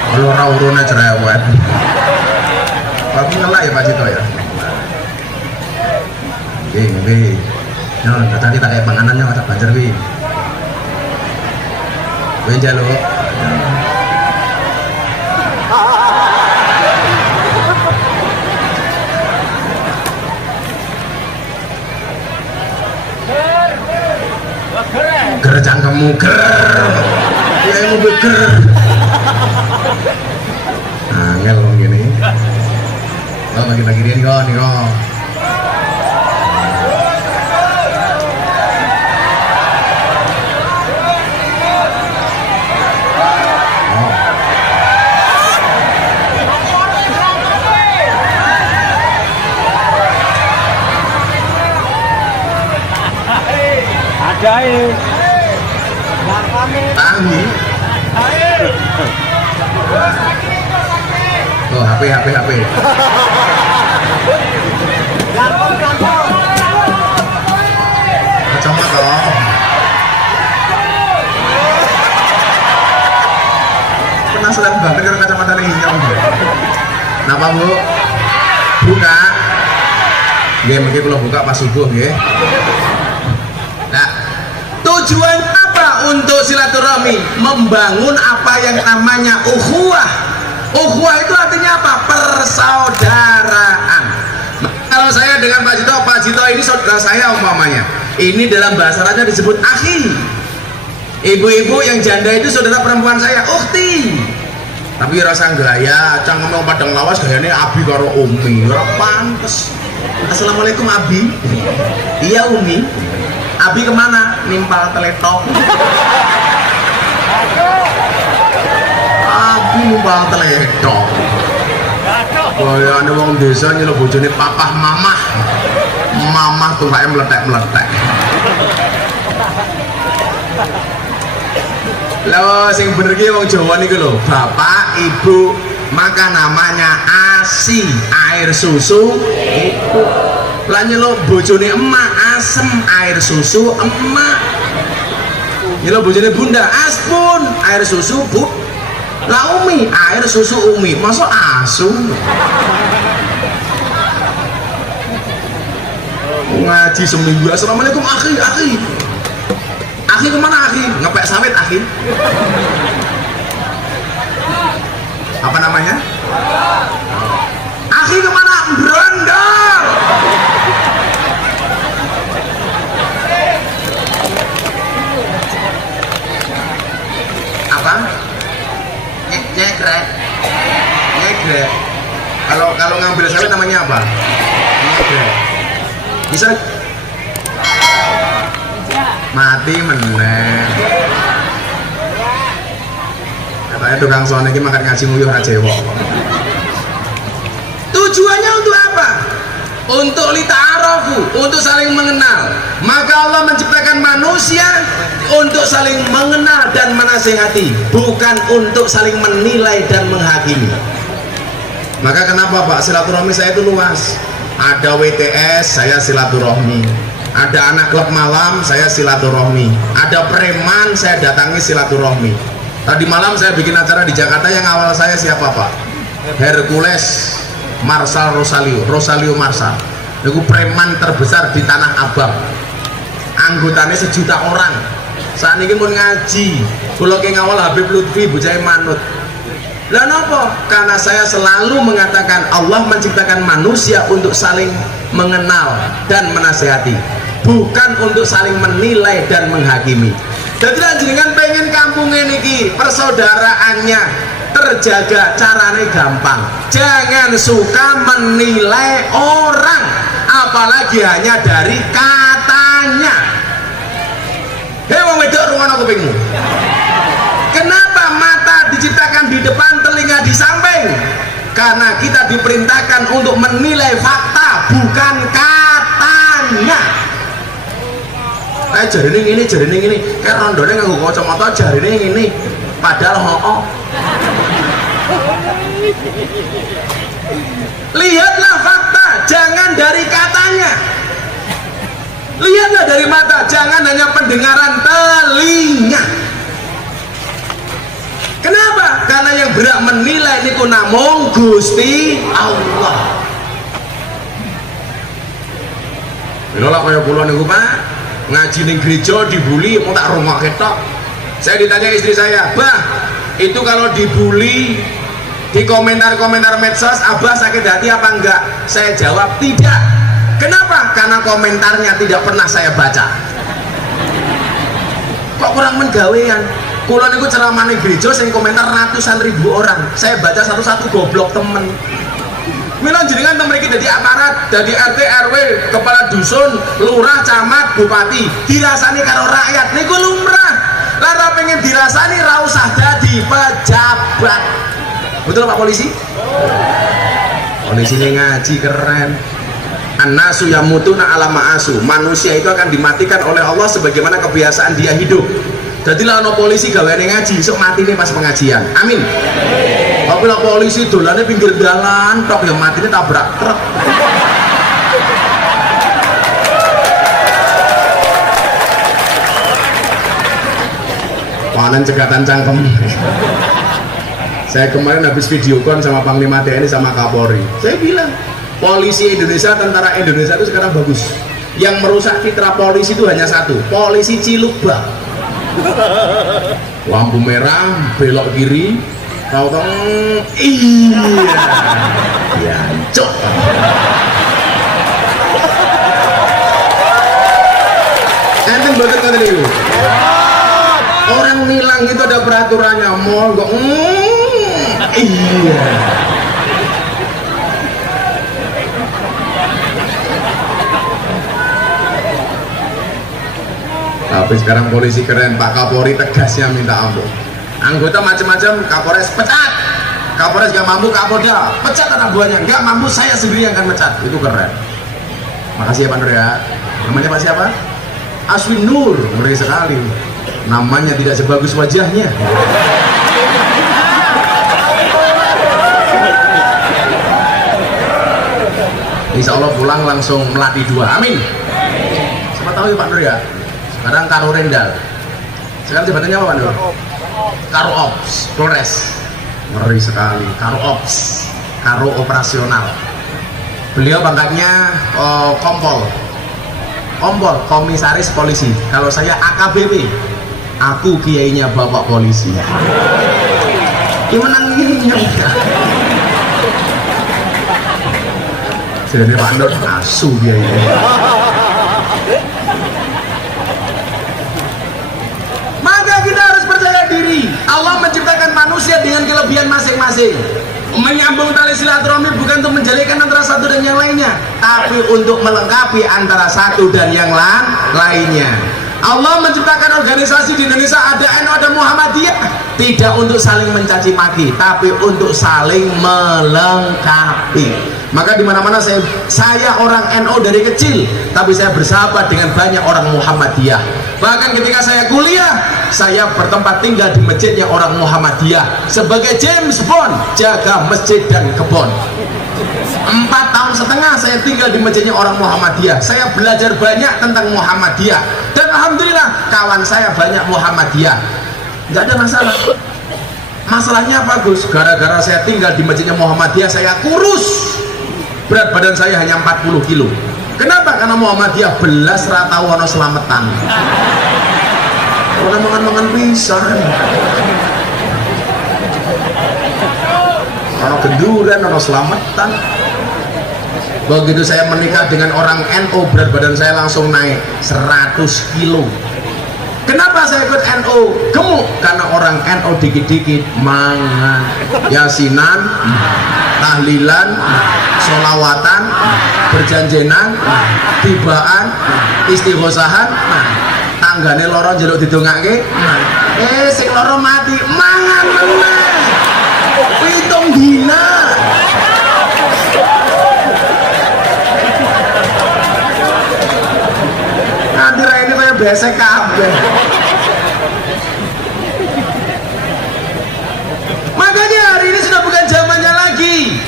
Kalau rawuruna cerewet. Aku ngelak ya Pak Cito ya. Nggih. Nah, tadi tak kayak panganannya masak banjar wi. Kowe njaluk. Ger cangkemmu ger. Ya mau ger. Angel kok gini. Oh bagi-bagi dia nih kok. HP. Kacamata. Penasaran banget karo kacamata ning nyong. Napa, Bu? Buka. Nggih, mungkin kula buka pas subuh nggih. Nah, tujuan apa untuk silaturahmi? Membangun apa yang namanya ukhuwah. Ukhuwah itu artinya apa? Persaudaraan. Kalau saya dengan Pak Jito ini saudara saya umpamanya. Ini dalam bahasa Arabnya disebut akhi. Ibu-ibu yang janda itu saudara perempuan saya, ukhti. Tapi rasa gaya, cang ngomong padang lawas gayanya abi karo umi, ora pantes. Assalamualaikum Abi. Iya Umi. Abi kemana? Nimpal teletok. Abi nimpal teletok. Kaya ada wong desa nyeluk bojone papah mamah. Mamah tuh kayak meletek-meletek. Lho sing bener ki wong Jawa niku lho, bapak, ibu, maka namanya ASI, air susu ibu. Lah nyeluk bojone emak, asem air susu emak. Nyeluk bojone bunda, aspun air susu bu. Lah umi, air susu umi, masuk asu. Ngaji seminggu, assalamualaikum akhi. Akhi kemana akhi? Ngepek sawit akhi. Apa namanya? Akhi kemana? Berondol. Apa? Nyegrek. Kalau ngambil sawit namanya apa? Nyegrek. Bisa mati meneh. Katanya tukang sono ini makan ngaji nguyuh ra cewek. Tujuannya untuk apa? Untuk lita'arafu, untuk saling mengenal. Maka Allah menciptakan manusia untuk saling mengenal dan menasihati, bukan untuk saling menilai dan menghakimi. Maka kenapa Pak, silaturahmi saya itu luas. Ada WTS, saya silaturahmi. Ada anak klub malam, saya silaturahmi. Ada preman, saya datangi silaturahmi. Tadi malam saya bikin acara di Jakarta yang awal saya siapa Pak? Hercules Marsal Rosalio Marsal. Itu preman terbesar di Tanah Abang. Anggotanya 1 juta orang. Saat ini mau ngaji. Kalau ke ngawal Habib Lutfi bujai manut. Lah napa? Karena saya selalu mengatakan Allah menciptakan manusia untuk saling mengenal dan menasehati, bukan untuk saling menilai dan menghakimi. Jadi jenengan pengen kampungnya niki persaudaraannya terjaga, caranya gampang. Jangan suka menilai orang, apalagi hanya dari katanya. Hei wong wedok rungono kupingmu. Kenapa mata diciptakan di depan, telinga di samping? Karena kita diperintahkan untuk menilai fakta, bukan katanya. Jarine ini, kayak rondone nganggo kacamata jarine ini, padahal hooh. Lihatlah fakta, jangan dari katanya. Lihatlah dari mata, jangan hanya pendengaran telinga. Kenapa? Karena yang berhak menilai niku namung Gusti Allah. Inilah kaya kula niku Pak, ngaji ning gereja dibully mau tak rungokke tok. Saya ditanya istri saya, "Bah, itu kalau dibully di komentar-komentar medsos, Abah sakit hati apa enggak?" Saya jawab, "Tidak." Kenapa? Karena komentarnya tidak pernah saya baca. Kok kurang menggawean? Kulo niku ceramah ning gereja sing komentar ratusan ribu orang. Saya baca satu-satu goblok temen. Mila jenengan mriki dadi aparat, dadi RT RW, kepala dusun, lurah, camat, bupati, dirasani karo rakyat niku lumrah. Lara pengen dirasani ra usah dadi pejabat. Betul Pak Polisi? Polisinya ngaji keren. An-nasu yamutuna ala ma'asu. Manusia itu akan dimatikan oleh Allah sebagaimana kebiasaan dia hidup. Jadi lah no polisi gaweane ngaji, sok mati nih pas pengajian. Amin. Pak Tapi lah polisi dolannya pinggir jalan, tok yang mati ini tabrak truk. Panen cegatan cangkem. Saya kemarin habis video con sama Panglima TNI sama Kapolri. Saya bilang, polisi Indonesia, tentara Indonesia itu sekarang bagus. Yang merusak citra polisi itu hanya satu, polisi cilukbak. Lampu merah, belok kiri, tahu-tahu iya, jancok. Enten banget kan itu. Orang nilang itu ada peraturannya, mau kok iya. Tapi sekarang polisi keren, Pak Kapolri tegasnya minta ampun. Anggota macam-macam, Kapolres pecat. Kapolres gak mampu, Kapolda pecat anak buahnya. Gak mampu, saya sendiri yang akan pecat. Itu keren. Makasih ya Pak Nur ya. Namanya Pak siapa? Aswin Nur, ngeri sekali. Namanya tidak sebagus wajahnya. Insya Allah pulang langsung melatih 2. Amin. Siapa tahu ya Pak Nur ya. Sekarang Karo Rendal. Sekarang jabatannya apa Pak Nur? Karo Ops, Polres. Ngeri sekali. Karo Ops, Karo Operasional. Beliau pangkatnya Kompol. Kompol, Komisaris Polisi. Kalau saya AKBP, aku kiainya Bapak Polisi. Gimana ini? Jadi Pak Nur asu kiainya. Kita harus percaya diri. Allah menciptakan manusia dengan kelebihan masing-masing. Menyambung tali silaturahmi bukan untuk menjadikan antara satu dan yang lainnya, tapi untuk melengkapi antara satu dan yang lainnya. Allah menciptakan organisasi di Indonesia, ada NU, ada Muhammadiyah, tidak untuk saling mencaci maki, tapi untuk saling melengkapi. Maka di mana-mana saya orang NU dari kecil, tapi saya bersahabat dengan banyak orang Muhammadiyah. Bahkan ketika saya kuliah, saya bertempat tinggal di masjidnya orang Muhammadiyah sebagai James Bond, jaga masjid dan kebon. 4,5 tahun saya tinggal di masjidnya orang Muhammadiyah. Saya belajar banyak tentang Muhammadiyah, dan alhamdulillah kawan saya banyak Muhammadiyah. Nggak ada masalah. Masalahnya apa Gus? Gara-gara saya tinggal di masjidnya Muhammadiyah, saya kurus. Berat badan saya hanya 40 kilo. Kenapa? Karena Muhammadiyah belas ratawono selametan. Orang mangan-mangan pisan. Ono genduran, ono selametan. Begitu saya menikah dengan orang NU, berat badan saya langsung naik 100 kilo. Kenapa saya ikut NU? Gemuk. Karena orang NU dikit-dikit mangan yasinan, tahlilan, solawatan, berjanjenan, tibaan, istighosahan, tanggane loro njaluk didongake, sing loro mati mangan meneh 7 dina. Nanti ini kayak besek kabeh. Makanya hari ini sudah bukan zamannya lagi.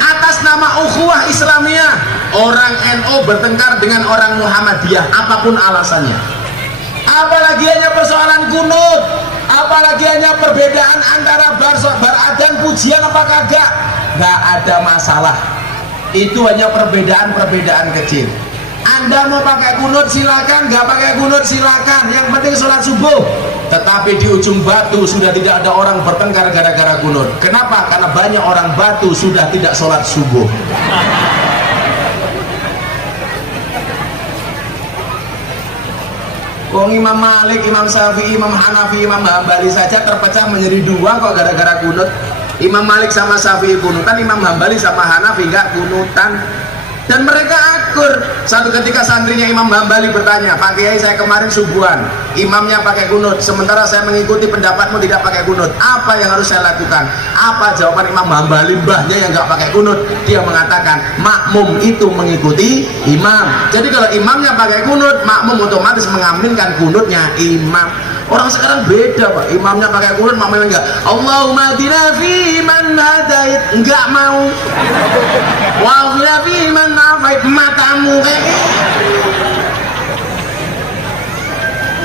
Atas nama ukhuwah Islamiyah, orang NU bertengkar dengan orang Muhammadiyah, apapun alasannya. Apalagi hanya persoalan kunut, apalagi hanya perbedaan antara baradan pujian apa kagak, nggak ada masalah. Itu hanya perbedaan kecil. Anda mau pakai kunut silakan, nggak pakai kunut silakan, yang penting sholat subuh. Tetapi di ujung batu sudah tidak ada orang bertengkar gara-gara kunut. Kenapa? Karena banyak orang batu sudah tidak sholat subuh. Wong Imam Malik, Imam Syafi'i, Imam Hanafi, Imam Hambali saja terpecah menjadi 2 kok gara-gara kunut. Imam Malik sama Syafi'i kunutan, Imam Hambali sama Hanafi enggak kunutan. Dan mereka akur. Satu ketika santrinya Imam Hambali bertanya, Pak Kiai saya kemarin subuhan, imamnya pakai kunut, sementara saya mengikuti pendapatmu tidak pakai kunut, apa yang harus saya lakukan? Apa jawaban Imam Hambali, mbahnya yang nggak pakai kunut? Dia mengatakan, makmum itu mengikuti imam. Jadi kalau imamnya pakai kunut, makmum otomatis mengaminkan kunutnya imam. Orang sekarang beda Pak, imamnya pakai Quran, mamanya enggak. Allahumma hadina fi man hadait, enggak mau. Wa hadina fi man afait, matamu kayak gitu.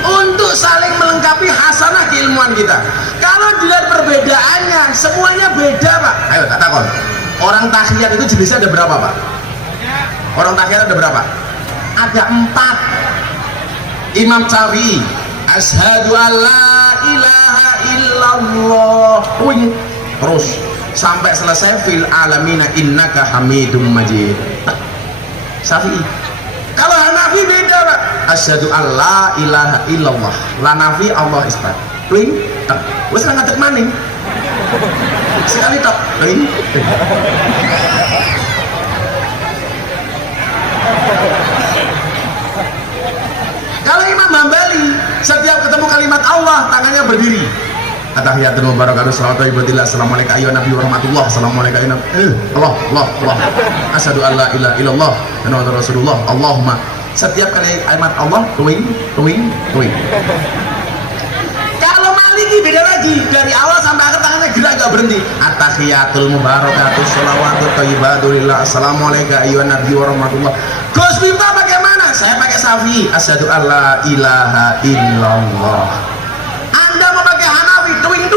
Untuk saling melengkapi hasanah keilmuan kita. Kalau dilihat perbedaannya, semuanya beda Pak. Ayo tak takon. Orang tahiyat itu jenisnya ada berapa Pak? Orang tahiyat ada berapa? Ada 4. Imam Syafi'i, asyhadu alla ilaha illallah. Terus sampai selesai fil alamina innaka hamidum majid. Syafi'i. Kalau Hanafi beda Pak. Asyhadu alla ilaha illallah. La nafi Allah isbat. Pling. Wes nang ngadeg maning. Sekali tok. Pling. Kalau Imam Hambali setiap ketemu kalimat Allah tangannya berdiri. Atahiyatul mubarakatuh salawatu ibadillah assalamualaikum ayyuhan nabi warahmatullah assalamualaikum Allah asyhadu alla ilaha illallah wa anna rasulullah Allahumma. Setiap kali kalimat Allah tuing. Kalau Maliki beda lagi, dari awal sampai akhir tangannya gerak gak berhenti. Atahiyatul mubarakatuh salawatu ibadillah assalamualaikum ayyuhan nabi warahmatullah. Gus Miftah bagaimana? Saya pakai Syafi'i, asyhadu alla ilaha illallah. Anda mau pakai Hanafi, tuing,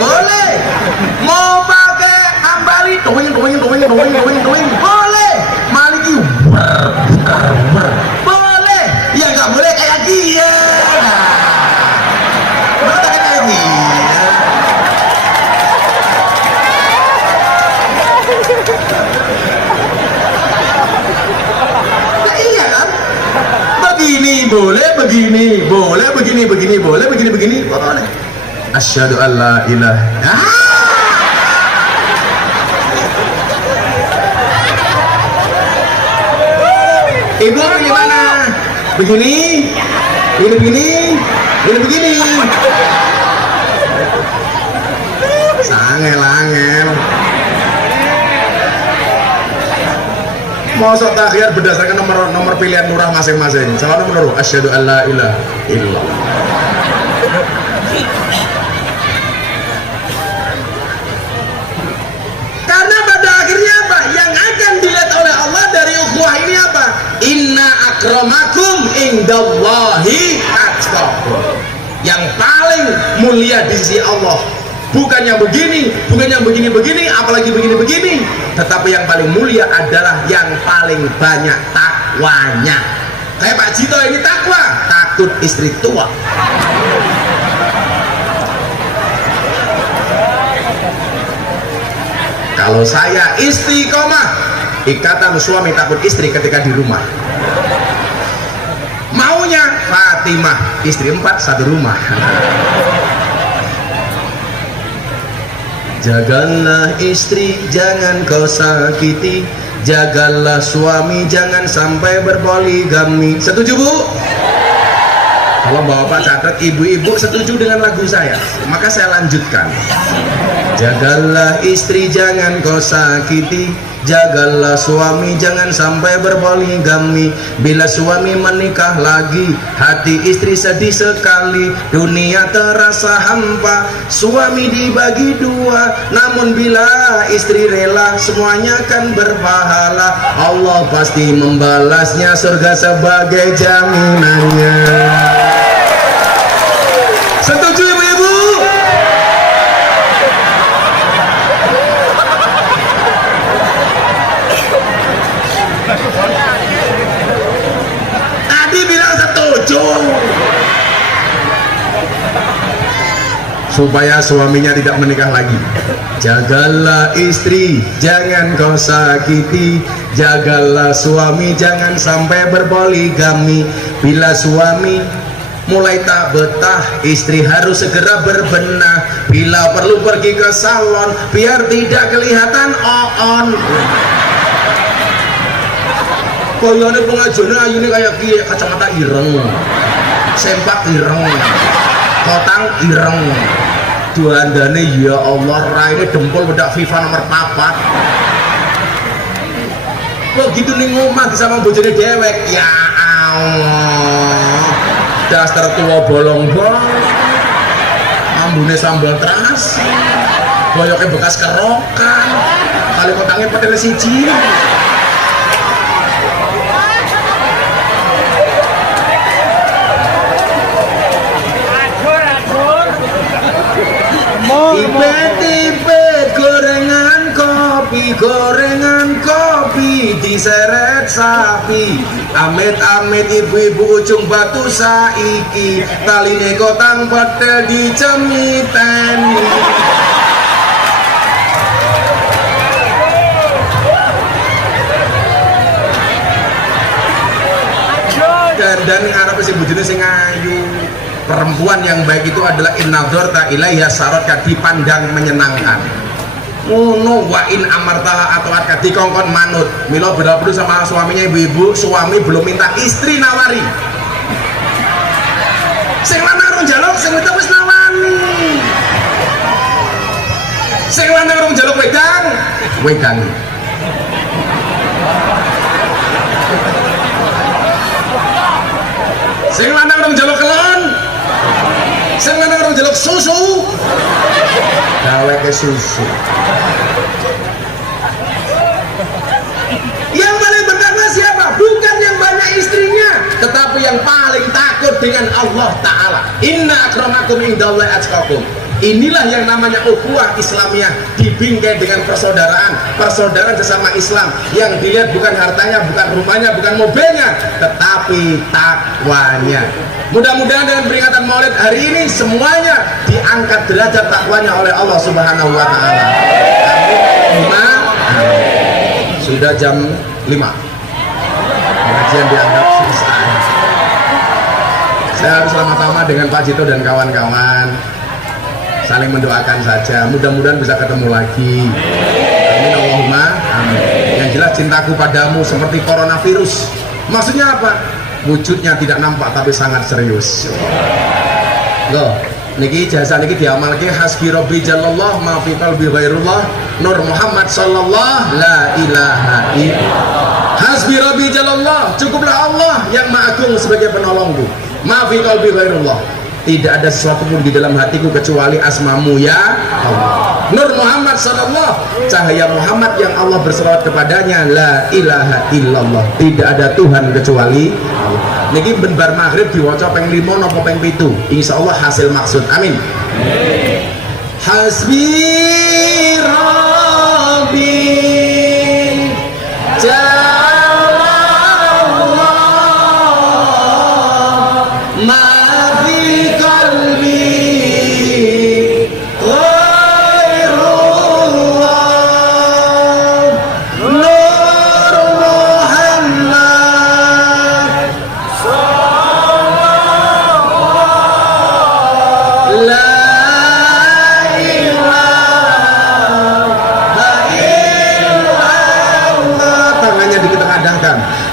boleh. Mau pakai Hambali, tuing, boleh. Maliki, boleh. Ya nggak boleh kayak dia. Boleh kayak dia. Nah, iya kan? Begini boleh, begini boleh, begini boleh. Asyhadu alla ilaha. Ibu bagaimana? Begini. Angel. Mosok tahiyat berdasarkan nomor pilihan lurah masing-masing. Salah nomor asyhadu alla ilaha illallah. Karena pada akhirnya apa? Yang akan dilihat oleh Allah dari ukhuwah ini apa? Inna akramakum indallahi atqakum. Yang paling mulia di sisi Allah bukan yang begini, apalagi begini, tetapi yang paling mulia adalah yang paling banyak takwanya. Kayak Pak Jito ini takwa, takut istri tua. Kalau saya istiqomah, ikatan suami takut istri ketika di rumah. Maunya Fatimah, istri 4 satu rumah. Jagalah istri, jangan kau sakiti. Jagalah suami, jangan sampai berpoligami. Setuju Bu? Kalau bapak catat, ibu-ibu setuju dengan lagu saya, maka saya lanjutkan. Jagalah istri, jangan kau sakiti. Jagalah suami, jangan sampai berpoligami. Bila suami menikah lagi, hati istri sedih sekali. Dunia terasa hampa, suami dibagi 2. Namun bila istri rela, semuanya akan berpahala. Allah pasti membalasnya, surga sebagai jaminannya. Setuju ibu-ibu? Tadi bilang setuju. Supaya suaminya tidak menikah lagi. Jagalah istri, jangan kau sakiti. Jagalah suami, jangan sampai berpoligami. Bila suami mulai tak betah, istri harus segera berbenah. Bila perlu pergi ke salon, biar tidak kelihatan on. Koyone pengajiannya ayune kayak kiye, kacamata ireng, sempak ireng, kotang ireng, duandane ya Allah, raine dempul bedak FIFA nomor 4. Kok gitu nih ngomong sama bojone dewek, ya Allah, dasar tua bolong-bolong. ambune sambal terasi, boyoknya bekas kerokan, kali kotangnya petel siji. Tipet-tipet gorengan kopi diseret sapi, amit-amit ibu-ibu ujung batu saiki taline kotang petel dicemiten. Dan ngarep sing bojone sing ayu. Perempuan yang baik itu adalah innadzarta ilaiha saraka, dipandang menyenangkan. Ngono wa in amartaha atau akad dikongkon manut. Milo beda-beda sama suaminya ibu-ibu, suami belum minta, istri nawari. Sing lanang rong njaluk, sing wedok wis nawani. Sing lanang rong njaluk wedang. Sing lanang rong njaluk kelon. Sing lanang rong njaluk susu. Gawe ke susu. Yang paling bertakwa siapa? Bukan yang banyak istrinya, tetapi yang paling takut dengan Allah Ta'ala. Inna akramakum indallahi atqakum. Inilah yang namanya ukhuwah Islamiyah, dibingkai dengan persaudaraan sesama Islam. Yang dilihat bukan hartanya, bukan rumahnya, bukan mobilnya, tetapi takwanya. Mudah-mudahan dengan peringatan Maulid hari ini semuanya diangkat derajat takwanya oleh Allah Subhanahu wa Ta'ala. Amin. Sudah jam 5. Pengajian dianggap selesai. Saya harus selamat-selamat dengan Pak Jito dan kawan-kawan. Saling mendoakan saja, mudah-mudahan bisa ketemu lagi. Amin Allahumma amin. Yang jelas cintaku padamu seperti coronavirus. Maksudnya apa? Wujudnya tidak nampak tapi sangat serius. Loh, niki jasa niki diamalke hasbi rabbi jallallah ma fi qalbi ghairullah Nur Muhammad sallallahu la ilaha illallah. Hasbi rabbi jallallah, cukuplah Allah yang maha agung sebagai penolongku. Ma fi qalbi ghairullah. Tidak ada sesuatu pun di dalam hatiku kecuali asmamu ya Allah. Nur Muhammad sallallahu, cahaya Muhammad yang Allah berselawat kepadanya, la ilaha illallah, tidak ada Tuhan kecuali Allah. Niki benbar maghrib diwaca peng 5 napa peng 7, insyaallah hasil maksud. Amin. Hasbi rabbi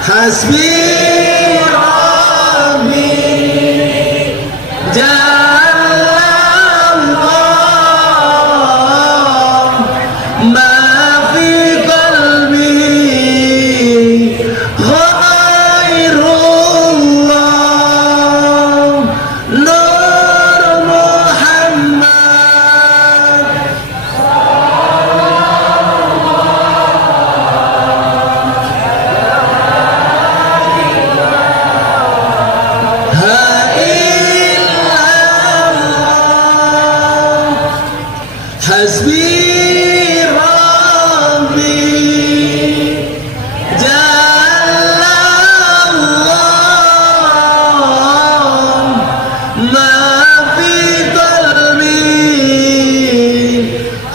hasbi rabbi jallallah ma fi qalbi ghairullah Nur Muhammad hasbi rabbi jallallah ma fi qalbi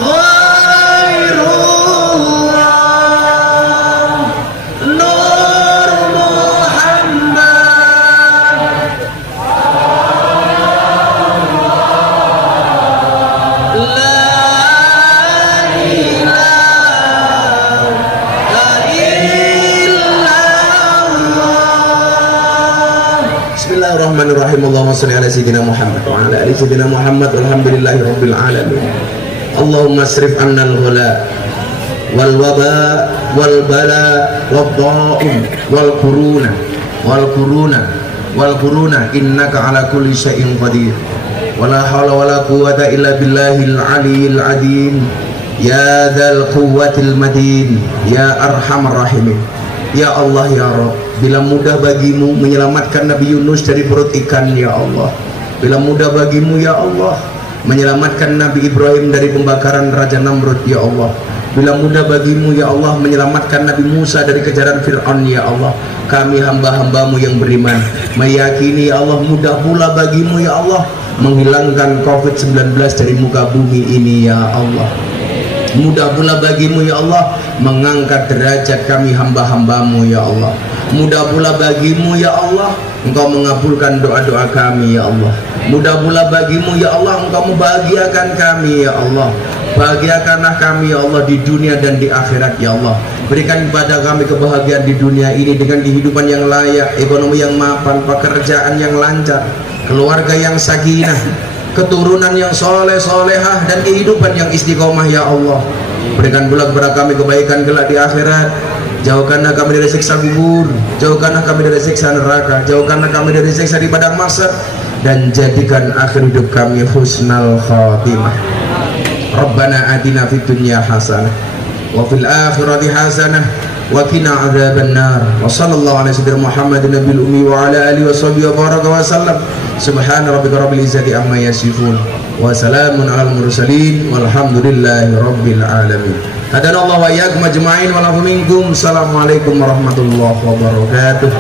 ghairullah Nur Muhammad la Bismillahirrahmanirrahim. Allahumma shalli ala sayyidina Muhammad wa ala ali sayyidina Muhammad walhamdulillahi rabbil alamin. Allahumma asrif anna al-ghala wal waba wal bala wad dha'im wal quruna innaka ala kulli syai'in qadir. wala haula wala quwwata illa billahil aliyil azim. Ya dzal quwwatil matin, ya arhamar rahimin. Ya Allah ya Rabb, bila mudah bagimu menyelamatkan Nabi Yunus dari perut ikan ya Allah, bila mudah bagimu ya Allah menyelamatkan Nabi Ibrahim dari pembakaran Raja Namrud ya Allah, bila mudah bagimu ya Allah menyelamatkan Nabi Musa dari kejaran Fir'aun ya Allah, kami hamba-hambamu yang beriman meyakini ya Allah mudah pula bagimu ya Allah menghilangkan COVID-19 dari muka bumi ini ya Allah. Mudah pula bagimu ya Allah mengangkat derajat kami hamba-hambamu ya Allah. Mudah pula bagimu ya Allah Engkau mengabulkan doa-doa kami ya Allah. Mudah pula bagimu ya Allah Engkau membahagiakan kami ya Allah. Bahagiakanlah kami ya Allah di dunia dan di akhirat ya Allah. Berikan kepada kami kebahagiaan di dunia ini dengan kehidupan yang layak, ekonomi yang mapan, pekerjaan yang lancar, keluarga yang sakinah, keturunan yang soleh solehah, dan kehidupan yang istiqomah ya Allah. Berikan pula kepada kami kebaikan kelak di akhirat. Jauhkanlah kami dari siksa kubur, jauhkanlah kami dari siksa neraka, jauhkanlah kami dari siksa di padang mahsyar, dan jadikan akhir hidup kami husnal khatimah. Rabbana atina fid dunya hasanah wa fil akhirati hasanah wa qina adzabannar. Wa sallallahu ala sayyidina Muhammadin nabiyil ummi wa ala alihi washabihi wa baraka wa sallam. Subhana rabbika rabbil izzati amma yasifun wa salamun alal mursalin walhamdulillahi rabbil alamin. Hadanallahu wa iyyakum ajma'in wa lahu minkum. Assalamualaikum warahmatullahi wabarakatuh.